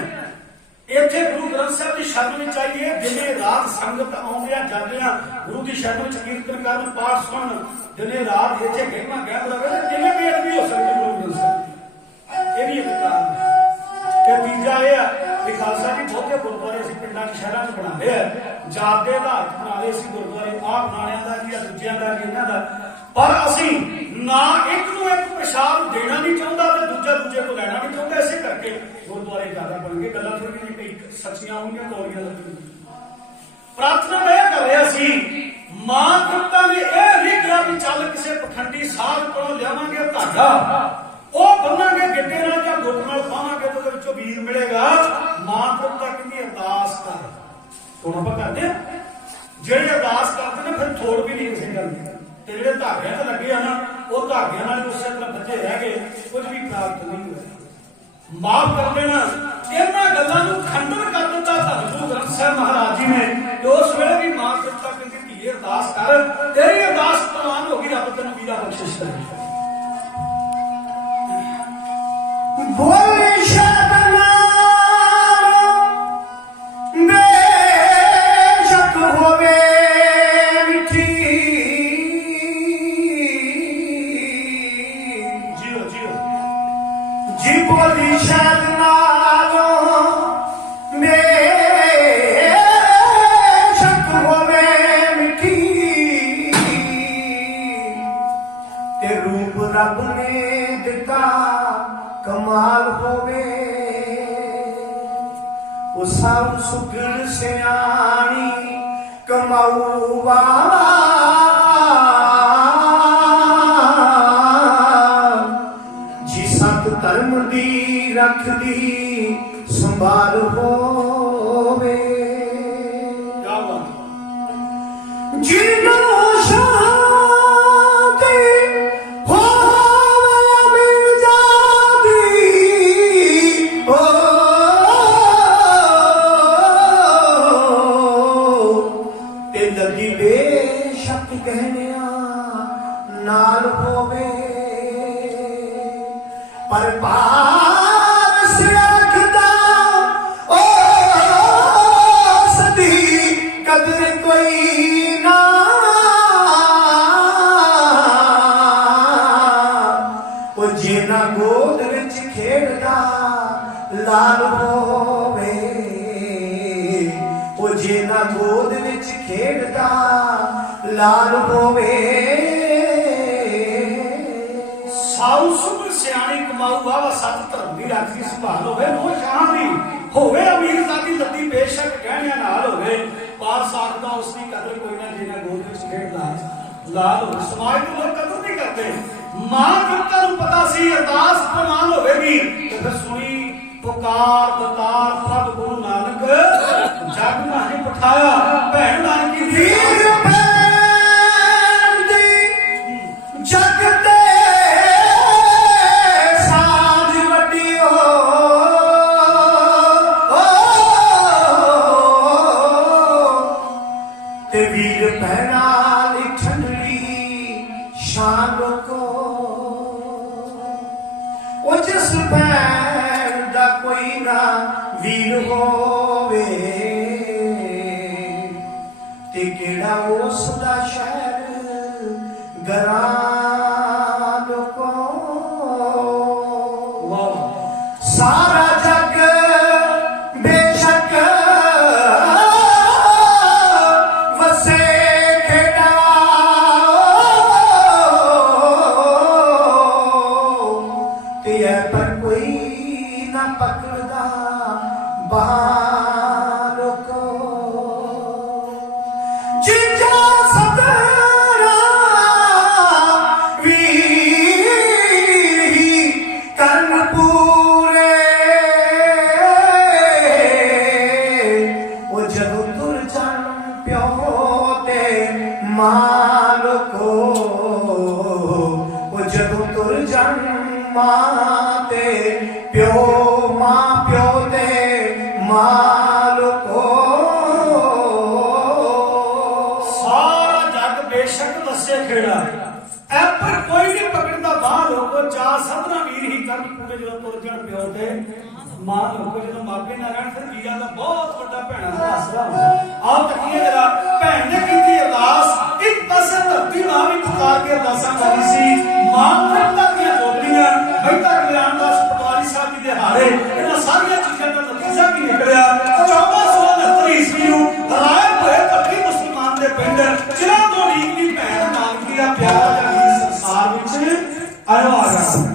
ਇੱਥੇ ਗੁਰੂ ਗ੍ਰੰਥ ਸਾਹਿਬ ਦੀ ਸ਼ਰਨ ਵਿੱਚ ਆਈਏ ਦਿਨੇ ਰਾਤ ਸੰਗਤ ਆਉਂਦਿਆਂ ਜਾਂਦਿਆਂ ਗੁਰੂ ਦੀ ਸ਼ਰਨ ਵਿੱਚ ਕੀਰਤਨ ਕਰਨ ਪਾਠ ਸੁਣਨ ਦਿਨੇ ਰਾਤ ਇੱਥੇ ਗਹਿਮਾ ਗਹਿਮ ਰਵੇ ਤੇ ਕਿਵੇਂ ਬੇਅਦਬੀ ਹੋ ਸਕਦੀ ਗੁਰੂ ਗ੍ਰੰਥ ਸਾਹਿਬ ਇਹ ਵੀ ਇੱਕ ਕਾਰਨ ਹੈ ਤੇ ਤੀਜਾ ਇਹ ਆ ਕਿ ਖਾਲਸਾ ਜੀ ਬਹੁਤੇ ਗੁਰਦੁਆਰੇ ਅਸੀਂ ਪਿੰਡਾਂ ਚ ਸ਼ਹਿਰਾਂ ਚ ਬਣਾਉਂਦੇ ਆ ਜਾਤ ਦੇ ਆਧਾਰ ਤੇ ਬਣਾਉਂਦੇ ਅਸੀਂ ਗੁਰਦੁਆਰੇ ਆਹ ਬਣਾਣਿਆਂ ਦਾ ਜਾਂ ਦੂਜਿਆਂ ਦਾ ਇਹਨਾਂ ਦਾ ਪਰ ਅਸੀਂ ਨਾ ਇੱਕ ਨੂੰ ਇੱਕ ਪ੍ਰਸ਼ਾਦ ਦੇਣਾ ਨਹੀਂ ਚਾਹੁੰਦਾ ਤੇ ਦੂਜਾ ਦੂਜੇ ਤੋਂ ਲੈਣਾ ਨਹੀਂ ਚਾਹੁੰਦਾ ਇਸੇ ਕਰਕੇ ਗੁਰਦੁਆਰੇ ਜ਼ਿਆਦਾ ਬਣ ਗਏ ਗੱਲਾਂ ਥੋੜ੍ਹੀਆਂ ਜਿਹੀਆਂ ਕਈ ਸੱਚੀਆਂ ਹੋਣਗੀਆਂ ਕੌੜੀਆਂ ਲੱਗਣਗੀਆਂ ਪ੍ਰਾਰਥਨਾ ਇਹ ਕਰ ਰਿਹਾ ਸੀ ਮਾਂ ਤ੍ਰਿਪਤਾ ਨੇ ਇਹ ਨਹੀਂ ਕਿਹਾ ਵੀ ਚੱਲ ਕਿਸੇ ਪਖੰਡੀ ਸਾਧ ਕੋਲੋਂ ਲਿਆਵਾਂਗੇ ਧਾਗਾ ਉਹ ਬੰਨਾਂਗੇ ਗਿੱਟੇ ਨਾਲ ਜਾਂ ਗੁੱਟ ਨਾਲ ਪਾਵਾਂਗੇ ਤੇ ਉਹਦੇ ਵਿੱਚੋਂ ਵੀਰ ਮਿਲੇਗਾ ਮਾਂ ਤ੍ਰਿਪਤਾ ਕਹਿੰਦੀ ਅਰਦਾਸ ਕਰ ਹੁਣ ਆਪਾਂ ਕਰਦੇ ਆ ਜਿਹੜੇ ਅਰਦਾਸ ਕਰਦੇ ਨੇ ਫਿਰ ਥੋੜ ਵੀ ਨਹੀਂ ਕਿਸੇ ਗੱਲ ਦੀ ਤੇ ਜਿਹੜੇ ਧਾਗਿਆਂ ਤੇ ਲੱਗੇ ਆ ਨਾ ਉਹ ਧਾਗਿਆਂ ਨਾਲ ਉਸੇ ਤਰ੍ਹਾਂ ਬੱਝੇ ਰਹਿ ਗਏ ਕੁਝ ਵੀ ਪ੍ਰਾਪਤ ਨਹੀਂ ਹੋਇਆ ਮਾਫ ਕਰ ਦੇਣਾ ਇਹਨਾਂ ਗੱਲਾਂ ਨੂੰ ਖੰਡਨ ਕਰ ਦਿੱਤਾ ਧੰਨ ਗੁਰੂ ਗ੍ਰੰਥ ਸਾਹਿਬ ਮਹਾਰਾਜ ਜੀ ਨੇ ਤੇ ਉਸ ਵੇਲੇ ਵੀ ਮਾਂ ਤ੍ਰਿਪਤਾ ਕਹਿੰਦੀ ਧੀਏ ਅਰਦਾਸ ਕਰ ਤੇਰੀ ਅਰਦਾਸ ਪ੍ਰਵਾਨ ਹੋ ਗਈ ਰੱਬ ਤੈਨੂੰ ਵੀਰਾ ਬਖਸ਼ਿਸ਼ ਕਰੇ ਬੋਲੇ ਸ਼ਬਦ ਬੇਸ਼ੱਕ ਹੋਵੇ ਮਿੱਠੀ ਜੀਓ ਜੀਓ ਜੀ ਬੋਲੀ ਸ਼ਬਦ ਨਾਲੋਂ ਬੇਸ਼ੱਕ ਹੋਵੇ ਮਿੱਠੀ ਤੇ ਰੂਪ ਰੱਬ ਨੇ ਦਿੱਤਾ ਕਮਾਲ ਹੋਵੇ ਉਹ ਸਭ ਸੁਗਣ ਸਿਆਣੀ ਕਮਾਊਵਾ ਜੀ ਸਤ ਧਰਮ ਦੀ ਰੱਖਦੀ ਸੰਭਾਲ ਹੋਵੇ ਜਿਹਨੂੰ ਸ਼ਾਂਤੀ ਹੋਵੇ ਮਿਲ ਜਾਂਦੀ ਤੇ ਲੱਗੀ ਬੇਸ਼ੱਕ ਕਹਿਣਿਆ ਨਾਲ ਹੋਵੇ ਪਰ ਪਾਰਸ ਰੱਖਦਾ ਸਦੀ ਕਦਰ ਕੋਈ ਨਾ ਉਹ ਜਿਨ੍ਹਾਂ ਗੋਦ ਵਿੱਚ ਖੇਡਦਾ ਲਾਲ ਹੋਵੇ ਉਹ ਜਿਨ੍ਹਾਂ ਗੋਦ ਵਿੱਚ ਖੇਡਦਾ ਲਾਲ ਹੋਵੇ ਸਾਊ ਸੁਭਰ ਸਿਆਣੀ ਕਮਾਊ ਵਾਵਾ ਸਤ ਧਰਮ ਦੀ ਰਾਖੀ ਸੰਭਾਲ ਹੋਵੇ ਉਹ ਸ਼ਾਨ ਦੀ ਹੋਵੇ ਅਮੀਰ ਜ਼ਾਦੀ ਲੱਦੀ ਬੇਸ਼ੱਕ ਗਹਿਣਿਆਂ ਨਾਲ ਹੋਵੇ ਪਾਰ ਸਾਖਦਾ ਉਸ ਦੀ ਕਦਰ ਕੋਈ ਨਾ ਜਿਹਨਾਂ ਗੋਦ ਵਿੱਚ ਖੇਡਦਾ ਲਾਲ ਹੋਵੇ ਸਮਾਜ ਦੇ ਲੋਕ ਕਦਰ ਨਹੀਂ ਕਰਦੇ ਮਾਂ ਪਿਤਾ ਨੂੰ ਪਤਾ ਸੀ ਅਰਦਾਸ ਪ੍ਰਮਾਨ ਹੋਵੇਗੀ ਤੇ ਫਿਰ ਸੁਣੀ ਪੁਕਾਰ ਦਤਾਰ ਪ੍ਰਭ ਗੁਰੂ ਨਾਨਕ ਜਗ ਮਾਹੀ ਪਠਾਇਆ ਭੈਣ ਨਾਨਕੀ ਦੀ ਵੀਰ ਭੈਣ ਦੀ ਜਗ ਤੇ ਸਾਂਝ ਵੱਡੀ ਤੇ ਵੀਰ ਭੈਣਾਂ ਦੀ ਠੰਡੜੀ ਸ਼ਾਨ ਕੋ ਉਹ ਜਿਸ ਭੈਣ ਦਾ ਕੋਈ ਨਾ ਵੀਰ ਹੋਵੇ ਤੇ ਕਿਹੜਾ ਉਸ ਦਾ ਸ਼ਹਿਰ ਗਰਾਂ ਲੋਕੋ ਸਾਰਾ ਜਗ ਬੇਸ਼ੱਕ ਵਸੇ ਖੇਡਾ ਤੇ ਇਹ ਪਰ ਕੋਈ ਨਾ ਪਕੜਦਾ ਬਾਹਰ ਕੋ ਜਿੰਜਾ ਸਦਰਾ ਵੀਰ ਹੀ ਕਰਨ ਪੂਰੇ ਉਹ ਜਦੋਂ ਤੁਰ ਜਾਣ ਪਿਓ ਤੇ ਮਾਂ ਕੋ ਉਹ ਜਦੋਂ ਤੁਰ ਜਾਣ ਮਾਂ ਤੇ ਪਿਓ ਮਾਂ ਪਿਓ ਤੇ ਮਾਂ ਕੋ ਸਾਰਾ ਜਗ ਬੇਸ਼ੱਕ ਵਸੇ ਖੇੜਾ ਐ ਪਰ ਕੋਈ ਨਹੀਂ ਪਕੜਦਾ ਬਾਹਰ ਲੋਕੋ ਚਾ ਸਭਨਾ ਵੀਰ ਹੀ ਕਰਨ ਪੂਰੇ ਜਦੋਂ ਤੁਰ ਜਾਣ ਪਿਓ ਤੇ ਮਾਂ ਲੋਕੋ ਜਦੋਂ ਮਾਪੇ ਨਾ ਰਹਿਣ ਫਿਰ ਵੀਰਾਂ ਦਾ ਬਹੁਤ ਵੱਡਾ ਭੈਣਾਂ ਦਾ ਆਸਰਾ ਹੁੰਦਾ ਆਓ ਤੱਕੀਏ ਜਰਾ ਭੈਣ ਨੇ ਕੀਤੀ ਅਰਦਾਸ ਇੱਕ ਪਾਸੇ ਧਰਤੀ ਮਾਂ ਵੀ ਪੁਕਾਰ ਕੇ ਅਰਦਾਸਾਂ ਕਰੀ ਸੀ ਮਾਂ ਮਰਦਾ ਦੀਆਂ ਬੋਲੀਆਂ ਮਹਿਤਾ ਕਲਿਆਣ ਦਾਸ ਪਟਵਾਰੀ ਸਾਹਿਬ ਜੀ ਦੇ ਹਾਰੇ ਇਹਨਾਂ ਸਾਰੀਆਂ ਚੀਜ਼ਾਂ ਦਾ ਨਤੀਜਾ ਕੀ ਨਿਕਲਿਆ 1469 ਈਸਵੀ ਨੂੰ ਰਾਏ ਹੋਏ ਪੱਕੀ ਮੁਸਲਮਾਨ ਦੇ ਪਿੰਡ ਜਿਨ੍ਹਾਂ ਤੋਂ ਰੀਕ ਦੀ ਭੈਣ ਨਾਨਕੀ ਦਾ ਪਿਆਰਾ ਜਿਹਾ ਗੀਤ ਸੰਸਾਰ ਵਿੱਚ ਆਇਆ ਆ ਗਿਆ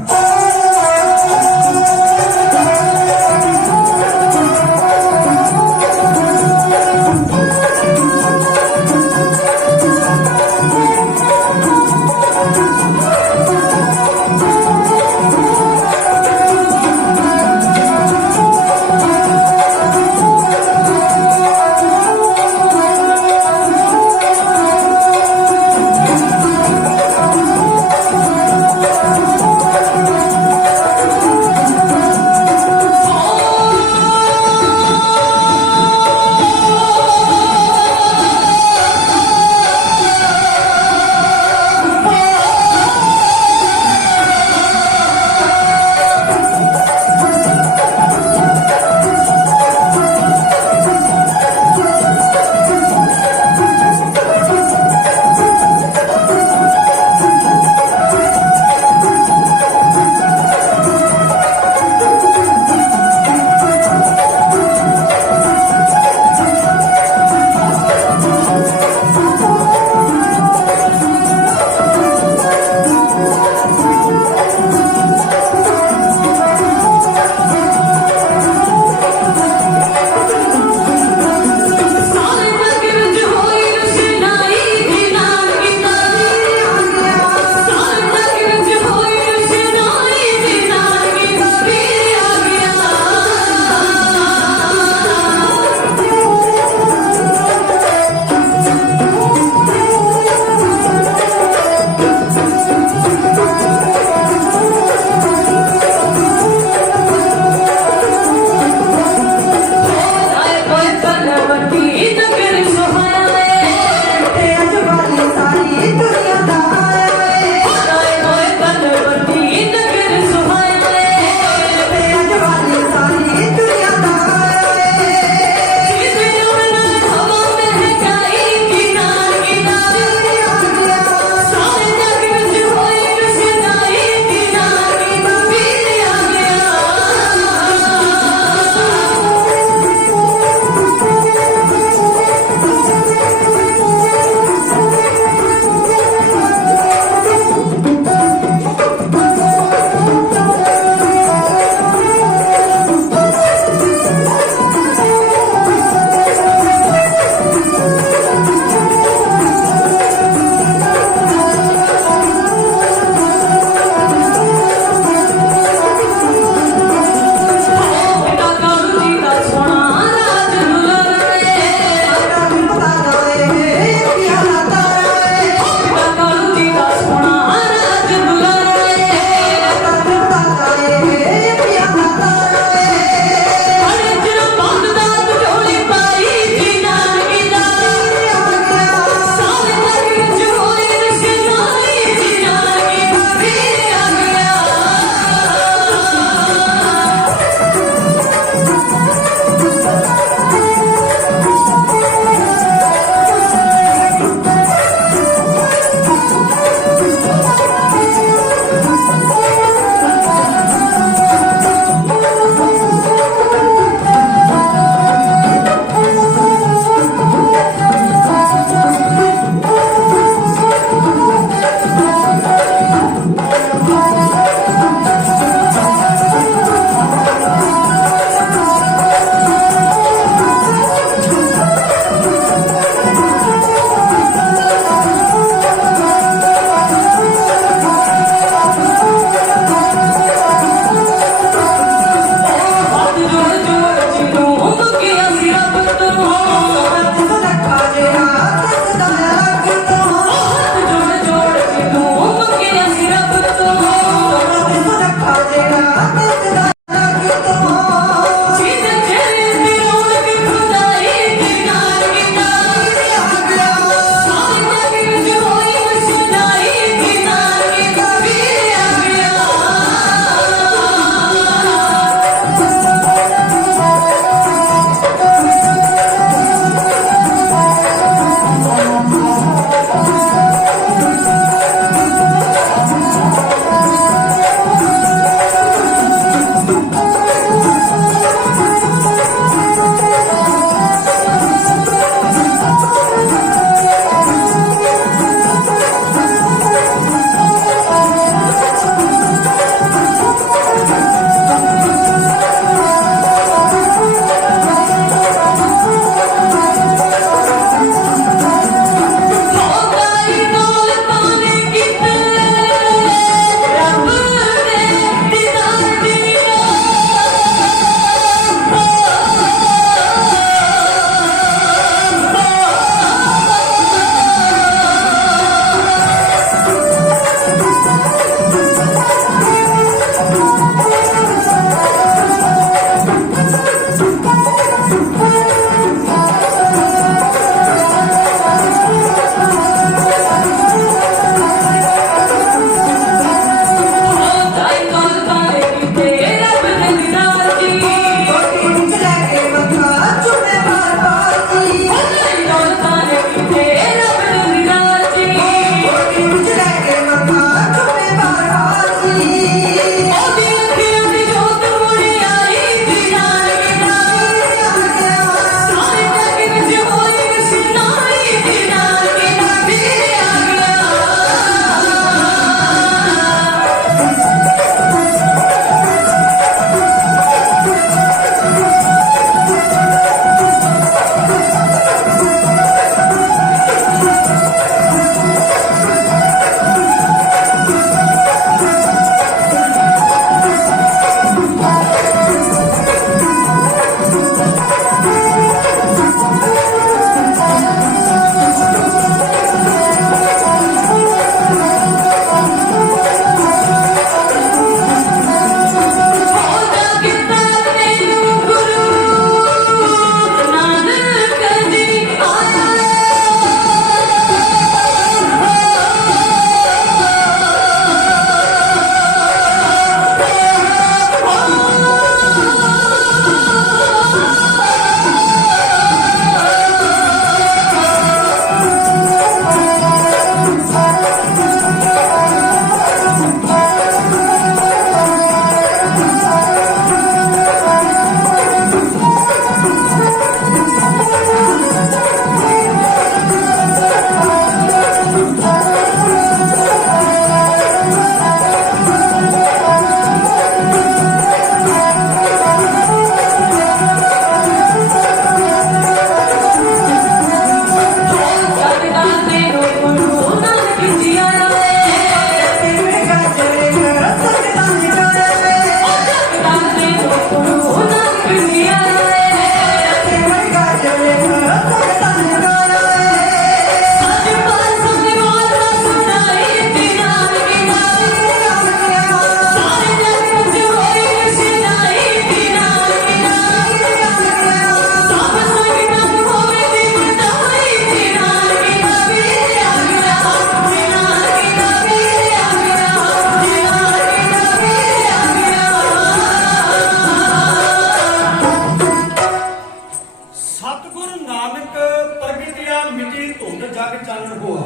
मिटी धुंध जग चानण होआ,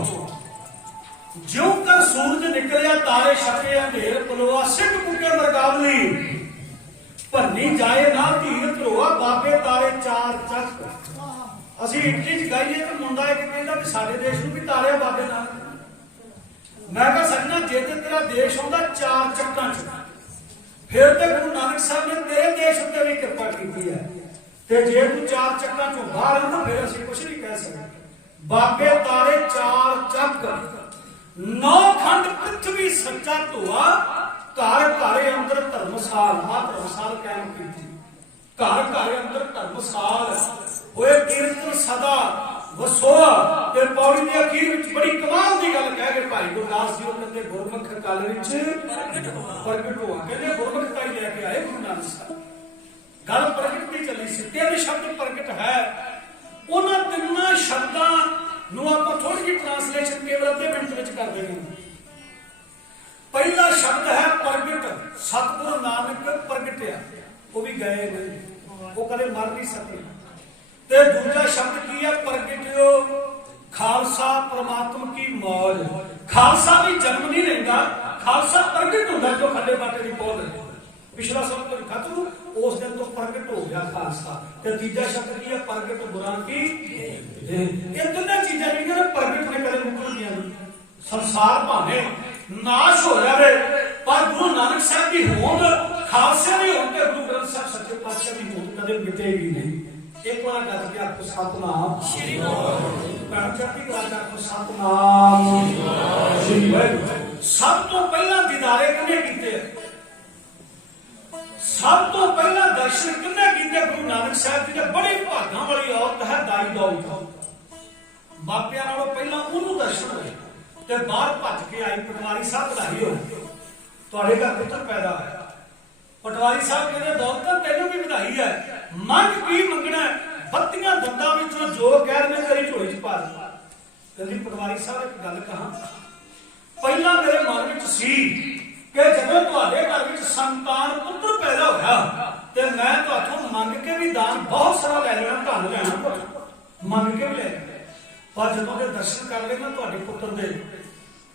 ज्यों कर सूरज निकलिया तारे छके अंधेर पलोआ, सिख पुके मरगावली भन्नी जाए ना धीर धरोआ, बाबे तारे चार चक। ਅਸੀਂ ਇਟਲੀ ਚ ਗਾਈਏ ਤੇ ਮੁੰਡਾ ਇੱਕ ਕਹਿੰਦਾ ਕਿ ਸਾਡੇ ਦੇਸ਼ ਨੂੰ ਵੀ ਤਾਰਿਆ ਬਾਬੇ ਨਾਨਕ। ਮੈਂ ਕਿਹਾ ਸੱਜਣਾ ਜੇ ਤੇ ਤੇਰਾ ਦੇਸ਼ ਹੁੰਦਾ ਚਾਰ ਚੱਕਾਂ ਚ, ਫਿਰ ਤੇ ਗੁਰੂ ਨਾਨਕ ਸਾਹਿਬ ਨੇ ਤੇਰੇ ਦੇਸ਼ ਉੱਤੇ ਵੀ ਕਿਰਪਾ ਕੀਤੀ ਹੈ, ਤੇ ਜੇ ਤੂੰ ਚਾਰ ਚੱਕਾਂ ਚੋਂ ਬਾਹਰ ਆ ਤਾਂ ਫਿਰ ਅਸੀਂ ਕੁਝ ਨਹੀਂ ਕਹਿ ਸਕਦੇ। ਬਾਬੇ ਤਾਰੇ ਚਾਰ ਚੱਕ, ਨੌ ਖੰਡ ਪ੍ਰਿਥਵੀ ਸੱਚਾ ਧੋਆ, ਘਰ ਘਰ ਅੰਦਰ ਧਰਮਸਾਲ, ਆ ਧਰਮਸਾਲ ਕਾਇਮ ਕੀਤੀ। ਘਰ ਘਰ ਅੰਦਰ ਧਰਮਸਾਲ ਹੋਏ, ਕੀਰਤਨ ਸਦਾ ਵਸੋਆ। ਤੇ ਪੌੜੀ ਦੀ ਅਖੀਰ ਵਿੱਚ ਬੜੀ ਕਮਾਲ ਦੀ ਗੱਲ ਕਹਿ ਕੇ ਭਾਈ ਗੁਰਦਾਸ ਜੀ ਉਹ ਕਹਿੰਦੇ ਗੁਰਮੁਖ ਕਾਲ ਵਿੱਚ ਪ੍ਰਗਟ ਹੋਆ, ਕਹਿੰਦੇ ਗੁਰਮੁਖਤਾ ਹੀ ਲੈ ਕੇ ਆਏ ਗੁਰੂ ਨਾਨਕ ਸਾਹਿਬ। ਗੱਲ ਪ੍ਰਗਟ ਦੀ ਚੱਲੀ ਸੀ, ਤਿੰਨ ਸ਼ਬਦ ਪ੍ਰਗਟ ਹੈ। ਉਹਨਾਂ ਤਿੰਨਾਂ ਸ਼ਬਦਾਂ ਨੂੰ ਆਪਾਂ ਥੋੜੀ ਜਿਹੀ ਟ੍ਰਾਂਸਲੇਸ਼ਨ ਕੇਵਲ ਅੱਧੇ ਮਿੰਟ ਵਿੱਚ ਕਰ ਦੇਣੀ। ਪਹਿਲਾ ਸ਼ਬਦ ਹੈ ਪ੍ਰਗਟ, ਸਤਿਗੁਰੂ ਨਾਨਕ ਪ੍ਰਗਟਿਆ, ਉਹ ਵੀ ਗਏ ਨਹੀਂ, ਉਹ ਕਦੇ ਮਰ ਨਹੀਂ ਸਕੇ। ਤੇ ਦੂਜਾ ਸ਼ਬਦ ਕੀ ਹੈ? ਪ੍ਰਗਟਿਓ ਖਾਲਸਾ ਪ੍ਰਮਾਤਮ ਕੀ ਮੌਜ। ਖਾਲਸਾ ਵੀ ਜਨਮ ਨਹੀਂ ਲੈਂਦਾ, ਖਾਲਸਾ ਪ੍ਰਗਟ ਹੁੰਦਾ ਜੋ ਖੱਡੇ ਬਾਟੇ ਦੀ ਪੌਦ ਹੈ। ਪਿਛਲਾ ਸਭ ਤੋਂ ਖਤਮ, ਉਸ ਦਿਨ ਤੋਂ ਪ੍ਰਗਟ ਹੋ ਗਿਆ ਖਾਲਸਾ। ਤੇ ਤੀਜਾ ਸ਼ਬਦ ਕੀ ਹੈ? ਪ੍ਰਗਟ ਗੁਰਾਂ ਕੀ। ਇਹ ਦੋਨੇ ਚੀਜ਼ਾਂ ਜਿਹੜੀਆਂ ਨੇ ਪ੍ਰਗਟ ਨੇ ਕਦੇ ਮੁੱਕਣਗੀਆਂ ਨਹੀਂ। ਸੰਸਾਰ ਭਾਵੇਂ ਨਾਸ਼ ਹੋ ਜਾਵੇ ਪਰ ਗੁਰੂ ਨਾਨਕ ਸਾਹਿਬ ਦੀ ਹੋਂਦ, ਖਾਲਸੇ ਦੀ ਹੋਂਦ ਤੇ ਗੁਰੂ ਗ੍ਰੰਥ ਸਾਹਿਬ ਸੱਚੇ ਪਾਤਸ਼ਾਹ ਦੀ ਹੋਂਦ ਕਦੇ ਮਿਟੇਗੀ ਨਹੀਂ। ਇੱਕ ਵਾਰ ਗੱਜ ਕੇ ਆਖੋ ਸਤਿਨਾਮ ਸ੍ਰੀ ਵਾਹਿਗੁਰੂ। ਭੈਣ ਚੜ੍ਹਦੀ ਕਲਾ ਚ ਆਖੋ ਸਤਿਨਾਮ ਸ੍ਰੀ ਵਾਹਿਗੁਰੂ। ਸਭ ਤੋਂ ਪਹਿਲਾਂ ਦੀਦਾਰੇ ਕਿਹਨੇ ਕੀਤੇ? ਸਭ ਤੋਂ ਪਹਿਲਾਂ ਦਰਸ਼ਨ ਕਿਹਨੇ ਕੀਤੇ? ਗੁਰੂ ਨਾਨਕ ਸਾਹਿਬ ਜੀ ਦੇ। ਬੜੀ ਭਾਗਾਂ ਵਾਲੀ ਔਰਤ ਹੈ ਦਾਈ ਦੌਲਤ, ਮਾਪਿਆਂ ਨਾਲੋਂ ਪਹਿਲਾਂ ਉਹਨੂੰ ਦਰਸ਼ਨ ਹੋਏ ਤੇ ਬਾਹਰ ਭੱਜ ਕੇ ਆਈ। ਪਟਵਾਰੀ ਸਾਹਿਬ ਵਧਾਈ ਹੋ, ਤੁਹਾਡੇ ਘਰ ਪੁੱਤਰ ਪੈਦਾ ਹੋਇਆ। ਪਟਵਾਰੀ ਸਾਹਿਬ ਕਹਿੰਦੇ ਦੌਲਤ ਤੈਨੂੰ ਵੀ ਵਧਾਈ ਹੈ, ਮੰਗ ਕੀ ਮੰਗਣਾ? 32 ਦੰਦਾਂ ਵਿੱਚੋਂ ਜੋ ਕਹਿ ਮੈਂ ਤੇਰੀ ਝੋਲੀ ਚ ਪਾ ਦਿੱਤਾ। ਕਹਿੰਦੀ ਪਟਵਾਰੀ ਸਾਹਿਬ ਇੱਕ ਗੱਲ ਕਹਾਂ, ਪਹਿਲਾਂ ਮੇਰੇ ਮਨ ਵਿੱਚ ਸੀ ਕਿ ਜਦੋਂ ਤੁਹਾਡੇ ਘਰ ਵਿੱਚ ਸੰਤਾਨ ਪੁੱਤਰ ਪੈਦਾ ਹੋਇਆ ਤੇ ਮੈਂ ਤੁਹਾਥੋਂ ਮੰਗ ਕੇ ਵੀ ਦਾਨ ਬਹੁਤ ਸਾਰਾ ਲੈ ਲੈਣਾ, ਧਨ ਲੈਣਾ, ਮੰਗ ਕੇ ਵੀ ਲੈ ਲੈਣਾ। ਪਰ ਜਦੋਂ ਦੇ ਦਰਸ਼ਨ ਕਰ ਲਏ ਨਾ ਤੁਹਾਡੇ ਪੁੱਤਰ ਦੇ,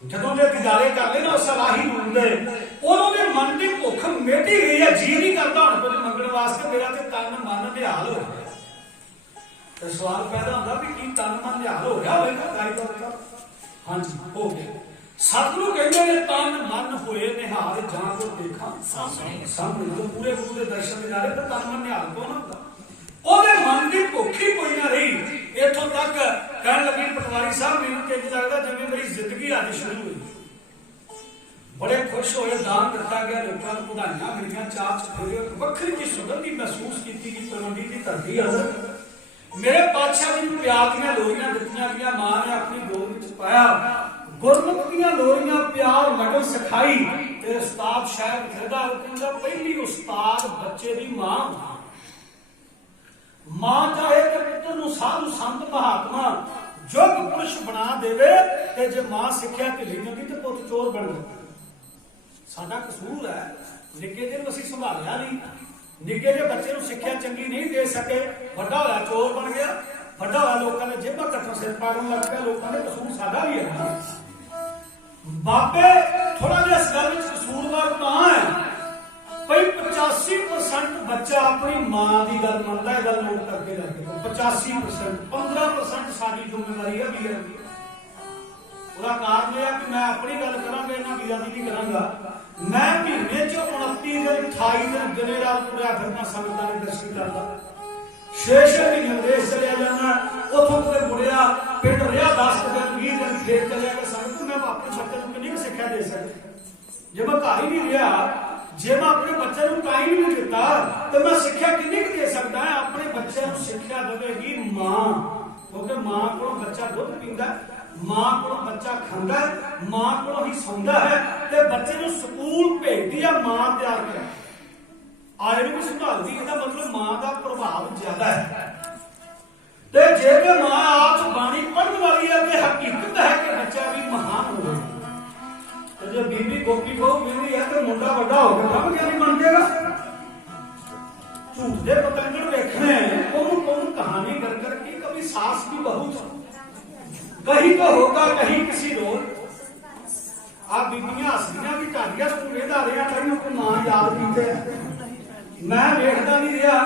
ਜਦੋਂ ਦੇ ਦੀਦਾਰੇ ਕਰ ਲਏ ਨਾ ਉਸ ਸਲਾਹੀ ਨੂਰ ਦੇ, ਉਦੋਂ ਦੇ ਮਨ ਦੀ ਭੁੱਖ ਮਿਟੀ ਗਈ ਹੈ। ਜੀ ਨਹੀਂ ਕਰਦਾ ਹੁਣ ਕੁਝ ਮੰਗਣ ਵਾਸਤੇ, ਮੇਰਾ ਤੇ ਤਨ ਮਨ ਨਿਹਾਲ ਹੋ ਗਿਆ। ਤੇ ਸਵਾਲ ਪੈਦਾ ਹੁੰਦਾ ਵੀ ਕੀ ਤਨ ਮਨ ਨਿਹਾਲ ਹੋ ਗਿਆ ਹੋਵੇਗਾ? ਦਾਈ ਦਾ ਹਾਂਜੀ ਹੋ ਗਿਆ। ਸਤਿਗੁਰੂ ਕਹਿੰਦੇ ਨੇ ਤਨ ਮਨ ਹੋਏ ਨਿਹਾਲ, ਜਾਂ ਕੋ ਦੇਖਾਂ ਸਾਹਮਣੇ। ਜਦੋਂ ਪੂਰੇ ਗੁਰੂ ਦੇ ਦਰਸ਼ਨ ਦੀਦਾਰੇ ਤਾਂ ਤਨ ਮਨ ਨਿਹਾਲ ਕੌਣ ਹੁੰਦਾ? ਉਹਦੇ ਮਨ ਦੀ ਭੁੱਖ ਹੀ ਕੋਈ ਨਾ ਰਹੀ। ਇੱਥੋਂ ਤੱਕ ਕਹਿਣ ਲੱਗੀ ਪਟਵਾਰੀ ਸਾਹਿਬ ਮੈਨੂੰ ਤੇ ਲੱਗਦਾ ਜਿਵੇਂ ਮੇਰੀ ਜ਼ਿੰਦਗੀ ਅੱਜ ਸ਼ੁਰੂ ਹੋਈ। ਬੜੇ ਖੁਸ਼ ਹੋਏ, ਦਾਨ ਦਿੱਤਾ ਗਿਆ, ਲੋਕਾਂ ਨੂੰ ਵਧਾਈਆਂ ਮਿਲੀਆਂ, ਚਾਰ ਚੁਫੇਰੇ, ਇੱਕ ਵੱਖਰੀ ਜਿਹੀ ਸੁਗੰਧੀ ਮਹਿਸੂਸ ਕੀਤੀ ਗਈ। ਤਲਵੰਡੀ ਦੀ ਧਰਤੀ ਅੰਦਰ ਮੇਰੇ ਪਾਤਸ਼ਾਹ ਜੀ ਨੂੰ ਪਿਆਰ ਦੀਆਂ ਲੋਰੀਆਂ ਦਿੱਤੀਆਂ ਗਈਆਂ, ਮਾਂ ਨੇ ਆਪਣੀ ਗੋਦ ਵਿੱਚ ਪਾਇਆ। ਗੁਰਮੁਖ ਦੀਆਂ ਲੋਰੀਆਂ ਪਿਆਰ ਲਗਨ ਸਿਖਾਈ। ਤੇ ਉਸਤਾਦ ਸ਼ਾਇਰ ਖੇਦਾ ਉਹ ਕਹਿੰਦਾ ਪਹਿਲੀ ਉਸਤਾਦ ਬੱਚੇ ਦੀ ਮਾਂ। ਮਾਂ ਚਾਹੇ ਕਿ ਪੁੱਤਰ ਨੂੰ ਸਾਧੂ ਸੰਤ ਮਹਾਤਮਾ ਜੁਗ ਪੁਰਸ਼ ਬਣਾ ਦੇਵੇ, ਤੇ ਜੇ ਮਾਂ ਸਿੱਖਿਆ ਢਿੱਲੀ ਜਾਂਦੀ ਤੇ ਪੁੱਤ ਚੋਰ ਬਣ ਜਾਂਦਾ। ਸਾਡਾ ਕਸੂਰ ਹੈ, ਨਿੱਕੇ ਜਿਹੇ ਨੂੰ ਅਸੀਂ ਸੰਭਾਲਿਆ ਨਹੀਂ, ਨਿੱਕੇ ਜਿਹੇ ਬੱਚੇ ਨੂੰ ਸਿੱਖਿਆ ਚੰਗੀ ਨਹੀਂ ਦੇ ਸਕੇ, ਵੱਡਾ ਹੋਇਆ ਚੋਰ ਬਣ ਗਿਆ, ਵੱਡਾ ਹੋਇਆ ਲੋਕਾਂ ਨੇ ਜੇਬਾਂ ਕੱਟਣ ਸਿਰ ਪਾੜਨ ਲੱਗ ਪਿਆ। ਲੋਕਾਂ ਦੇ ਕਸੂਰ ਸਾਡਾ ਵੀ ਹੈ। ਬਾਬੇ ਥੋੜਾ ਜਿਹਾ ਇਸ ਗੱਲ ਵਿੱਚ ਕਸੂਰਵਾਰ ਤਾਂ ਹੈ ਭਈ 85% ਬੱਚਾ ਆਪਣੀ ਮਾਂ ਦੀ ਗੱਲ ਮੰਨਦਾ। ਇਹ ਗੱਲ ਨੋਟ ਕਰਕੇ ਰੱਖੋ, 85%। 15% ਸਾਡੀ ਜ਼ਿੰਮੇਵਾਰੀ ਹੈ ਵੀਰਾਂ ਦੀ। ਉਹਦਾ ਕਾਰਨ ਇਹ ਹੈ ਕਿ ਮੈਂ ਆਪਣੀ ਗੱਲ ਕਰਾਂਗਾ, ਇਹਨਾਂ ਵੀਰਾਂ ਦੀ ਨਹੀਂ ਕਰਾਂਗਾ। ਮੈਂ ਮਹੀਨੇ ਚ 29 ਦਿਨ 28 ਦਿਨ ਦਿਨੇ ਰਾਤ ਤੁਰਿਆ ਫਿਰਦਾ, ਸੰਗਤਾਂ ਦੇ ਦਰਸ਼ਨ ਕਰਦਾ। 6 ਮਹੀਨੇ ਵਿਦੇਸ਼ ਚਲਿਆ ਜਾਂਦਾ, ਉੱਥੋਂ ਕਿਤੇ ਮੁੜਿਆ, ਪਿੰਡ ਰਿਹਾ 10 ਦਿਨ 20 ਦਿਨ, ਫੇਰ ਚਲਿਆ ਗਿਆ। ਸੰਗਤ ਮੈਂ ਆਪਣੇ ਬੱਚੇ ਨੂੰ ਕਿੰਨੀ ਸਿੱਖਿਆ ਦੇ ਸਕਦਾ? ਜੇ ਮੈਂ ਘਰ ਹੀ ਨਹੀਂ ਰਿਹਾ, ਜੇ ਮੈਂ ਆਪਣੇ ਬੱਚੇ ਨੂੰ ਟਾਈਮ ਨਹੀਂ ਦਿੱਤਾ ਤੇ ਮੈਂ ਸਿੱਖਿਆ ਕਿੰਨੀ ਕੁ ਦੇ ਸਕਦਾ? ਆਪਣੇ ਬੱਚਿਆਂ ਨੂੰ ਸਿੱਖਿਆ ਦੇਵੇਗੀ ਮਾਂ, ਕਿਉਂਕਿ ਮਾਂ ਕੋਲੋਂ ਬੱਚਾ ਦੁੱਧ ਪੀਂਦਾ, ਮਾਂ ਕੋਲੋਂ ਬੱਚਾ ਖਾਂਦਾ, ਮਾਂ ਕੋਲੋਂ ਹੀ ਸੌਂਦਾ ਹੈ, ਤੇ ਬੱਚੇ ਨੂੰ ਸਕੂਲ ਭੇਜਦੀ ਆ ਮਾਂ ਤਿਆਰ ਕਰ ਆਏ ਨੂੰ ਵੀ ਸੰਭਾਲਦੀ। ਇਹਦਾ ਮਤਲਬ ਮਾਂ ਦਾ ਪ੍ਰਭਾਵ ਜ਼ਿਆਦਾ ਹੈ। ਤੇ ਜੇ ਕਿ ਮਾਂ ਆਪ ਬਾਣੀ ਪੜ੍ਹਨ ਵਾਲੀ ਹੈ ਤੇ ਹਕੀਕਤ ਹੈ ਕਿ ਬੱਚਾ ਵੀ ਮਹਾਨ ਹੋਵੇ। ਤੇ ਜੇ ਬੀਬੀ ਗੋਪੀ ਕੋ ਮਿਲਦੀ ਹੈ ਤੇ ਮੁੰਡਾ ਵੱਡਾ ਹੋ ਕੇ ਬ੍ਰਹਮ ਗਿਆਨੀ ਬਣ ਜਾਏਗਾ। ਝੂਠ ਦੇ ਪਤੰਗੜ ਵੇਖਣੇ, ਉਹਨੂੰ ਕਹਾਣੀ ਕਰ ਕਰਕੇ ਕभी सास की बहू कहीं तो होगा कहीं किसी रोल। आप बीबियां हसदियां भी ढाडियां तू वेंदा रहा कहीं को नां याद कीते मैं वेखदा नहीं रहा।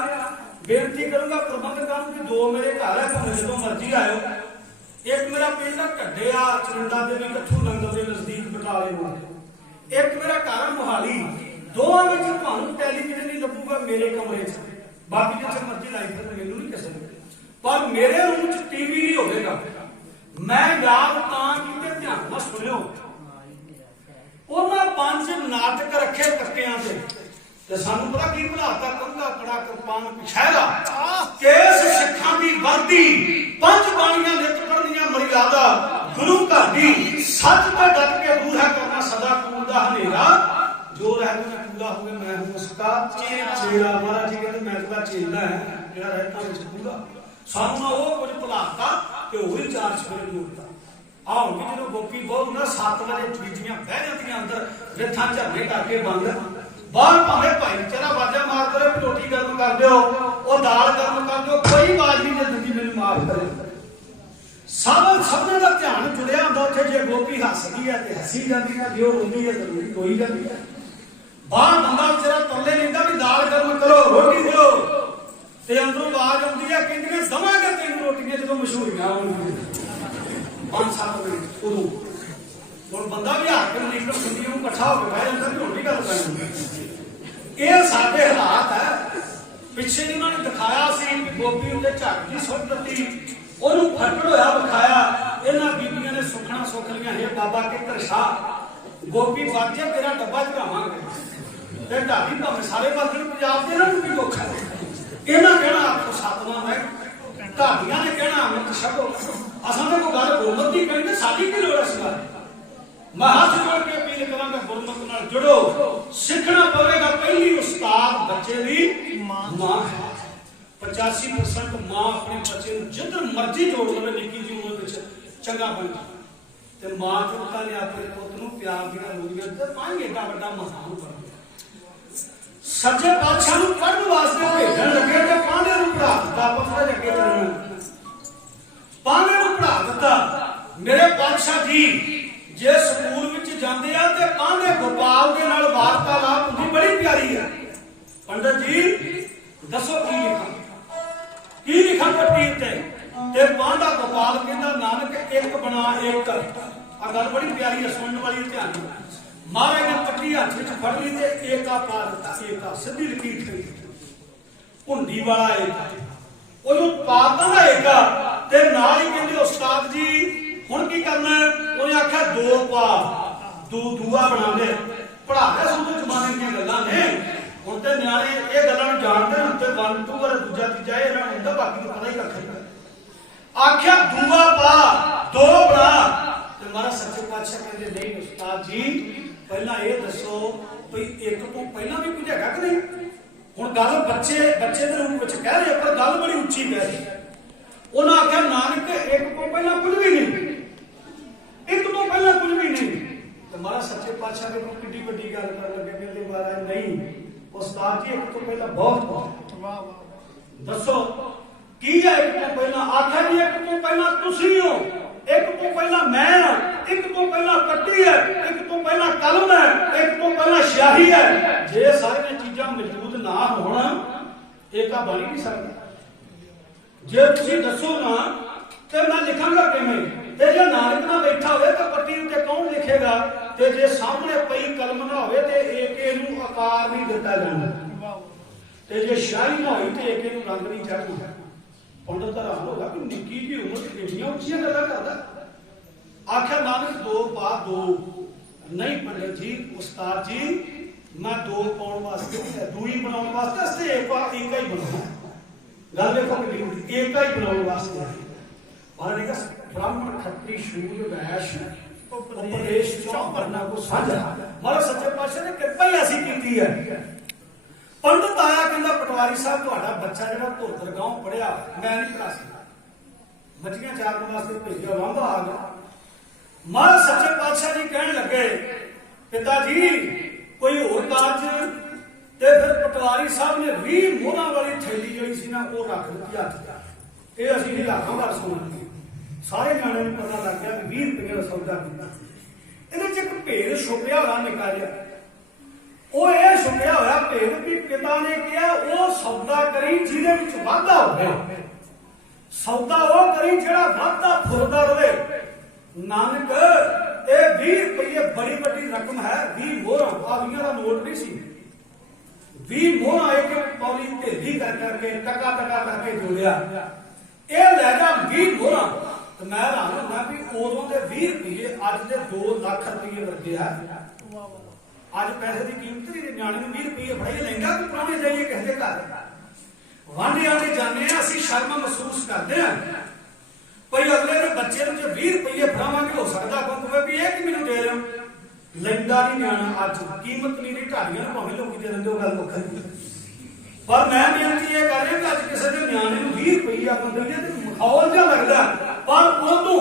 बेनती करूंगा प्रबंधकां नूं कि दो मेरे घर है भावें जदों मर्जी आयो। एक मेरा पिंड ढड्डे आ चरिंदा दे भी कथू लंगर दे नजदीक बटाले रोड, एक मेरा घर मोहाली। दोवां विच तुहानूं टैलीविजन नहीं लभूगा मेरे कमरे च, बाकी जिथे मर्जी लाई फिर मैनूं नहीं किसी ने, पर मेरे रूम च टीवी नहीं होगा। मैं याद तां कीते ध्यान नाल सुनियो, उन्हां 5 नाटक रखे कट्टियां ते सानूं पता की बनाता कंधा कड़ा कृपान पिछैरा केस सिखां दी वर्दी 5 बाणियां नित पढ़नियां मर्यादा गुरु घर दी सच ते डट के दूर करना सदा कूड़ दा हनेरा जो रहता मैं पूरा हो गया मैं हूं उसका चेला। महाराज जी कहते मैं तो चेला है जेड़ा रहता विच पूरा। सानूं ना वो कुछ भुलाता ते ओही 4 सवेरे जोड़ता। आ हुण भी जदों गोपी बहु ना 7 बजे बीजियां बह जांदियां अंदर रिथां झरने करके बंद बाहर भावें भाई चला बाजा मार करे रोटी गर्म कर दिओ वो दाल गर्म कर दिओ कोई आवाज नहीं दिंदी मैनूं माफ करे। सबने का ध्यान जुड़िया होंदा उत्थे। जे गोपी हसदी है ते हसी जांदी है, जो रोंदी है तो रोई जांदी है। बाहर बंदा बेचारा तरले लेंदा भी दाल गर्म करो रोटी दिओ ते अंदरों आवाज आउंदी है कहंदियां दवांगे तैनूं रोटियां जदों मशहूरियां होणगीआं 5-7 मिनट उदों। हुण बंदा भी हार के निकल सुनिए नूं इकट्ठा हो के बह जांदा भी होण गल पैंदी। ਇਹ ਸਾਡੇ ਹਾਲਾਤ ਹੈ। ਪਿੱਛੇ ਜਿਹਨਾਂ ਨੇ ਦਿਖਾਇਆ ਸੀ ਗੋਪੀ ਉੱਤੇ ਝੱਟ ਦੀ ਸੁੱਟ ਦਿੱਤੀ, ਉਹਨੂੰ ਫਟੜ ਹੋਇਆ ਵਿਖਾਇਆ। ਇਹਨਾਂ ਬੀਬੀਆਂ ਨੇ ਸੁਖਣਾ ਸੁਖ ਲੀਆਂ, ਹੈ ਬਾਬਾ ਕਿੱਕਰ ਸ਼ਾਹ ਗੋਪੀ ਵਾਜੇ ਤੇਰਾ ਡੱਬਾ ਚੜਾਵਾਂਗੇ ਤੇ ਢਾਡੀ ਭਾਵੇਂ ਸਾਰੇ ਬਾਦਲ ਪੰਜਾਬ ਦੇ ਇਹਨਾਂ ਨੂੰ ਕੀ ਦੁੱਖ ਹੈ। ਇਹਨਾਂ ਕਹਿਣਾ ਆਪਕੋ ਸਤਨਾਮ ਹੈ, ਢਾਡੀਆਂ ਨੇ ਕਹਿਣਾ ਅਮਿਤ ਛਕੋ। ਅਸਾਂ ਤੇ ਕੋਈ ਗੱਲ ਗੁਰਮਤਿ ਦੀ ਕਰੀ ਤੇ ਸਾਡੀ ਕੀ ਲੋੜ ਹੈ। मैं हाथ जोड़ के अपील करांगा गुरमत नाल जुड़ो, सीखना पवेगा। पहली उस्ताद बच्चे दी मां है। 85% मां अपने बच्चे नूं जिधर मर्जी जोड़ लवे निक्की जी उम्र विच चंगा बन जाए ते मां पिता ने अपने पुੱਤ ਨੂੰ प्यार ਦੀਆਂ ਲੋੜੀਆਂ ਤੇ ਪਾਣੀ ਏਡਾ ਵੱਡਾ ਮਹਾਨ ਬਣ ਗਿਆ। ਸੱਚੇ ਪਾਤਸ਼ਾਹ ਨੂੰ ਪੜ੍ਹਨ ਵਾਸਤੇ ਭੇਜਣ ਲੱਗੇ ਤੇ ਪਾਂਡੇ ਨੂੰ ਪੜ੍ਹਾ ਦਿੱਤਾ। ਪੱਥਰ ਅੱਗੇ ਚੱਲਣਾ ਪਾਂਡੇ ਨੂੰ ਪੜ੍ਹਾ ਦਿੱਤਾ। ਮੇਰੇ ਪਾਤਸ਼ਾਹ ਜੀ जे स्कूल विच जांदे आ ते पांडे गोपाल दे नाल वार्तालाप हुंदी बड़ी प्यारी है। पंडित जी दसो की लिखा पट्टी उत्ते ते पांडा गोपाल कहंदा नानक एक बना एक। आ गल बड़ी प्यारी है सुनने वाली, ध्यान महाराज ने पट्टी हाथ विच फड़ ली ते एका पा दित्ता। एका सीधी लकीर खड़ी हुंडी वाला एक ओनू पातां दा एका ते नाल ही कहंदे उस्ताद जी हुण की करना है। उन्हें आख्या 2 पा दूआ बना दे। पढ़ा दे सुनो जमाने दी गल्लां ने, हुण ते न्याणे ये गल्लां नूं जानदे ने ते 1 2 वाला दूजा तीजा इन्हां नूं हुंदा, बाकी तो पता ही कख नहीं। आख्या दूआ पा 2 बना ते महाराज सच्चे पातशाह कहंदे नहीं उस्ताद जी पहला ये दसो भई एक तो पहला भी कुछ हैगा कि नहीं। हुण गल बच्चे दे रूप विच कह रहे पर गल बड़ी उच्ची कह रही। उन्हां आख्या नानक एक तो पहला कुछ भी नहीं, एक तो पहला कुछ भी नहीं। तो महाराज सच्चे पातशाह ने कितनी बड़ी गल कर लगे कहते महाराज नहीं उस्ताद जी एक तो पहला बहुत दसो की है। एक तो पहला आख्या जी एक तो पहला तुसी हो, एक तो पहला मैं हां, एक तो पहला कट्टी है, एक तो पहला कलम है, एक तो पहला स्याही है। जे सारी चीजां मौजूद ना होण एका बन नहीं सकदा। जे तुसी दसो ना ते मैं लिखांगा किवें ते जे नानक ना बैठा होवे तो पट्टी उत्ते कौन लिखेगा ते जे सामने पई कलम ना होवे ते एके नूं आकार नहीं दिता जांदा ते जे शाही ना होई ते एके नूं रंग नहीं चढ़दा। पंडित दा हाल होगा कि निक्की जी उम्र च कितनियां उच्चियां गल्लां करदा। आख्या नानक 2 पा 2 नहीं पंडित जी उस्ताद जी मैं 2 पाउण वास्ते दूई बनाउण वास्ते एक ही बनाउणा। गल देखो कि एक ही बनाउण वास्ते महाराज ब्राह्मण खत्री शूद्र वैश्य उपदेश 4 वर्णा को साझा। महाराज सच्चे पातशाह ने कृपा ही ऐसी की है। पंडित आया कहंदा पटवारी साहब तुहाडा बच्चा जिहड़ा धोतर गांव पढ़िया मैं नहीं पढ़ा सकदा, मछलियां चारन वास्ते भेजिया वांभा आ गया। महाराज सच्चे पातशाह जी कहण लगे पिताजी कोई होर कारज ते फिर पटवारी साहब ने 20 मोहरां वाली थैली जिहड़ी सी ना वो रख दित्ती हत्थ। ਇਹ ਅਸੀਂ ਹਿਲਾਕਾਂ ਦਾ ਸੁਣਾਂਗੇ ਸਾਰੇ ਨਿਆਣਿਆਂ ਨੂੰ ਪਤਾ ਲੱਗ ਗਿਆ ਵੀ 20 ਰੁਪਏ ਦਾ ਸੌਦਾ ਕੀਤਾ। ਇਹਦੇ ਚ ਇੱਕ ਭੇਦ ਛੁਪਿਆ ਹੋਇਆ ਨਿੱਕਾ ਜਿਹਾ। ਉਹ ਇਹ ਛੁਪਿਆ ਹੋਇਆ ਭੇਦ ਵੀ ਪਿਤਾ ਨੇ ਕਿਹਾ ਉਹ ਸੌਦਾ ਕਰੀ ਜਿਹਦੇ ਵਿੱਚ ਵਾਧਾ ਹੋਵੇ, ਸੌਦਾ ਉਹ ਕਰੀ ਜਿਹੜਾ ਵਾਧਾ ਫੁੱਲਦਾ ਰਵੇ। ਨਾਨਕ ਇਹ 20 ਰੁਪਏ ਬੜੀ ਵੱਡੀ ਰਕਮ ਹੈ। 20 ਮੋਹਰਾਂ, ਆ 20 ਦਾ ਨੋਟ ਨਹੀਂ ਸੀ, 20 ਮੋਹਰਾਂ ਇੱਕ ਪੌਲੀ ਢੇਲੀ ਕਰ ਕਰਕੇ ਟਕਾ ਟਕਾ ਕਰਕੇ ਜੋੜਿਆ। ਇਹ ਲੈ ਜਾ 20 ਮੋਹਰਾਂ। ਤੇ ਮੈਂ ਹੈਰਾਨ ਹੁੰਦਾ ਵੀ ਉਦੋਂ ਦੇ 20 ਰੁਪਏ ਅੱਜ ਦੇ 2 ਲੱਖ ਰੁਪਏ ਵਰਗੇ ਆ। ਅੱਜ ਪੈਸੇ ਦੀ ਕੀਮਤ ਨਹੀਂ, ਨਿਆਣੇ ਨੂੰ 20 ਰੁਪਏ ਫੜਾਈ ਲੈਂਦਾ ਕਿ ਪੁਰਾਣੇ ਜਾਈਏ ਕਿਸੇ ਦੇ ਘਰ ਵਾਂਢੇ ਆਂਦੇ ਜਾਂਦੇ ਆ, ਅਸੀਂ ਸ਼ਰਮ ਮਹਿਸੂਸ ਕਰਦੇ ਆ। ਕੋਈ ਅਗਲੇ ਦੇ ਬੱਚੇ ਨੂੰ ਜੇ 20 ਰੁਪਏ ਫੜਾਵਾਂਗੇ, ਹੋ ਸਕਦਾ ਕੋਈ ਕਹੇ ਵੀ ਇਹ ਕਿ ਮੈਨੂੰ ਦੇ ਰਹੇ ਹੋ। ਲੈਂਦਾ ਨਹੀਂ ਨਿਆਣਾ, ਅੱਜ ਕੀਮਤ ਨਹੀਂ ਰਹੀ, ਢਾਡੀਆਂ ਨੂੰ ਭਾਵੇਂ ਲੋਕੀ ਦੇ ਦਿੰਦੇ, ਉਹ ਗੱਲ ਵੱਖਰੀ। ਪਰ ਮੈਂ ਬੇਨਤੀ ਇਹ ਕਰ ਰਿਹਾ ਕਿ ਅੱਜ ਕਿਸੇ ਦੇ ਨਿਆਣੇ ਨੂੰ 20 ਰੁਪਏ ਆਪਾਂ ਦਈਏ ਤੇ ਮਾਹੌਲ ਜਿਹਾ ਲੱਗਦਾ, ਪਰ ਉਦੋਂ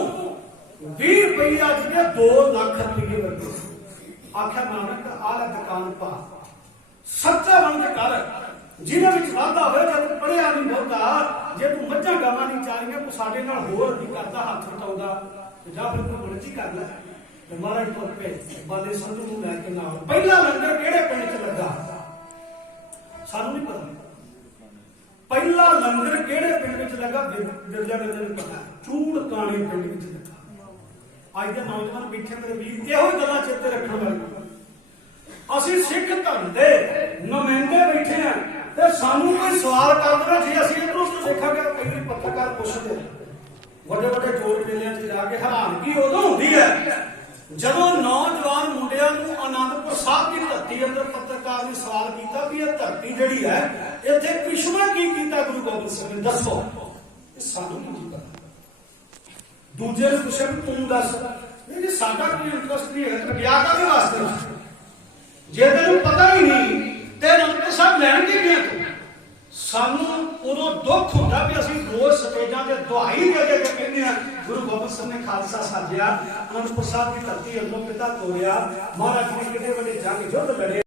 20 ਰੁਪਏ ਅੱਜ ਦੇ 2 ਲੱਖ ਰੁਪਏ ਵਰਗੇ। ਆਖਿਆ ਨਾਨਕ ਆਹ ਦੁਕਾਨ ਪਾ, ਸੱਚਾ ਬਣ ਕੇ ਕਰ, ਜਿਹਦੇ ਵਿੱਚ ਵਾਧਾ ਹੋਵੇ। ਜੇ ਤੂੰ ਪੜਿਆ ਨਹੀਂ ਬਹੁਤਾ, ਜੇ ਤੂੰ ਮੱਝਾਂ ਗਾਵਾਂ ਨਹੀਂ ਚਾਰੀਆਂ, ਤੂੰ ਸਾਡੇ ਨਾਲ ਹੋਰ ਨਹੀਂ ਕਰਦਾ, ਹੱਥ ਵਟਾਉਂਦਾ, ਤੇ ਜਾਂ ਫਿਰ ਤੂੰ ਮਰਜ਼ੀ ਕਰ ਲੈ। ਤੇ ਮਹਾਰਾਜ ਤੁਰ ਪਏ ਬਾਲੇ ਸੰਧੂ ਨੂੰ ਲੈ ਕੇ ਨਾਲ। ਪਹਿਲਾ ਲੰਗਰ ਕਿਹੜੇ ਪਿੰਡ 'ਚ ਲੱਗਾ ਸਾਨੂੰ ਨਹੀਂ ਪਤਾ। ਪਹਿਲਾ ਲੰਗਰ ਕਿਹੜੇ ਪਿੰਡ ਵਿੱਚ ਲੱਗਾ ਬਿਰਜਾ ਨੂੰ ਪਤਾ। ਚੂੜਕਾਣੇ ਪਿੰਡ ਵਿੱਚ ਲੱਗਾ। ਅੱਜ ਦੇ ਨੌਜਵਾਨ ਬੈਠੇ ਮੇਰੇ ਵੀਰ ਇਹੋ ਹੀ ਗੱਲਾਂ ਚੇਤੇ ਰੱਖਣ ਵਾਲੇ। ਅਸੀਂ ਸਿੱਖ ਧਰਮ ਦੇ ਨੁਮਾਇੰਦੇ ਬੈਠੇ ਆ ਤੇ ਸਾਨੂੰ ਕੋਈ ਸਵਾਲ ਕਰ ਦੇਣਾ, ਜੇ ਅਸੀਂ ਇੱਧਰੋਂ ਉੱਧਰੋਂ ਦੇਖਾਂਗੇ ਕਈ ਵਾਰੀ ਪੱਤਰਕਾਰ ਪੁੱਛਦੇ ਵੱਡੇ ਵੱਡੇ ਜੋੜ ਮੇਲਿਆਂ 'ਚ ਜਾ ਕੇ ਹੈਰਾਨਗੀ ਉਦੋਂ ਹੁੰਦੀ ਹੈ ਜਦੋਂ ਨੌਜਵਾਨ ਮੁੰਡਿਆਂ ਨੂੰ ਅਨੰਦਪੁਰ ਸਾਹਿਬ ਦੀ ਧਰਤੀ ਅੰਦਰ ਪੱਤਰਕਾਰ ਨੇ ਸਵਾਲ ਕੀਤਾ ਵੀ ਇਹ ਧਰਤੀ ਜਿਹੜੀ ਹੈ ਇੱਥੇ ਕ੍ਰਿਸ਼ਮਾ ਕੀ ਕੀਤਾ ਗੁਰੂ ਗੋਬਿੰਦ ਸਿੰਘ ਨੇ, ਦੱਸੋ। ਇਹ ਸਾਨੂੰ ਨਹੀਂ ਪਤਾ। ਦੂਜੇ ਨੂੰ ਪੁੱਛਿਆ ਵੀ ਤੂੰ ਦੱਸ, ਨਹੀਂ ਜੀ ਸਾਡਾ ਕੋਈ ਇੰਟਰਸਟ ਨਹੀਂ ਹੈ, ਤੇ ਗਿਆ ਕਾਹਦੇ ਵਾਸਤੇ? ਜੇ ਤੈਨੂੰ ਪਤਾ ਹੀ ਨਹੀਂ ਤੇ ਅਨੰਦਪੁਰ ਸਾਹਿਬ ਲੈਣ ਕੀ ਗਿਆ ਤੂੰ? ਸਾਨੂੰ ਉਦੋਂ ਦੁੱਖ ਹੁੰਦਾ ਵੀ ਅਸੀਂ ਰੋਜ਼ ਸਟੇਜਾਂ ਤੇ ਦੁਹਾਈ ਦੇ ਕੇ ਕਹਿੰਦੇ ਆ ਗੁਰੂ ਗੋਬਿੰਦ ਸਿੰਘ ਨੇ ਖਾਲਸਾ ਸਾਜਿਆ, ਅਨੰਦਪੁਰ ਸਾਹਿਬ ਦੀ ਧਰਤੀ ਅੰਦਰੋਂ ਪਿਤਾ ਤੋੜਿਆ, ਮਹਾਰਾਜ ਨੇ ਕਿਤੇ ਵੱਡੇ ਜੰਗ ਯੁੱਧ ਲੜੇ।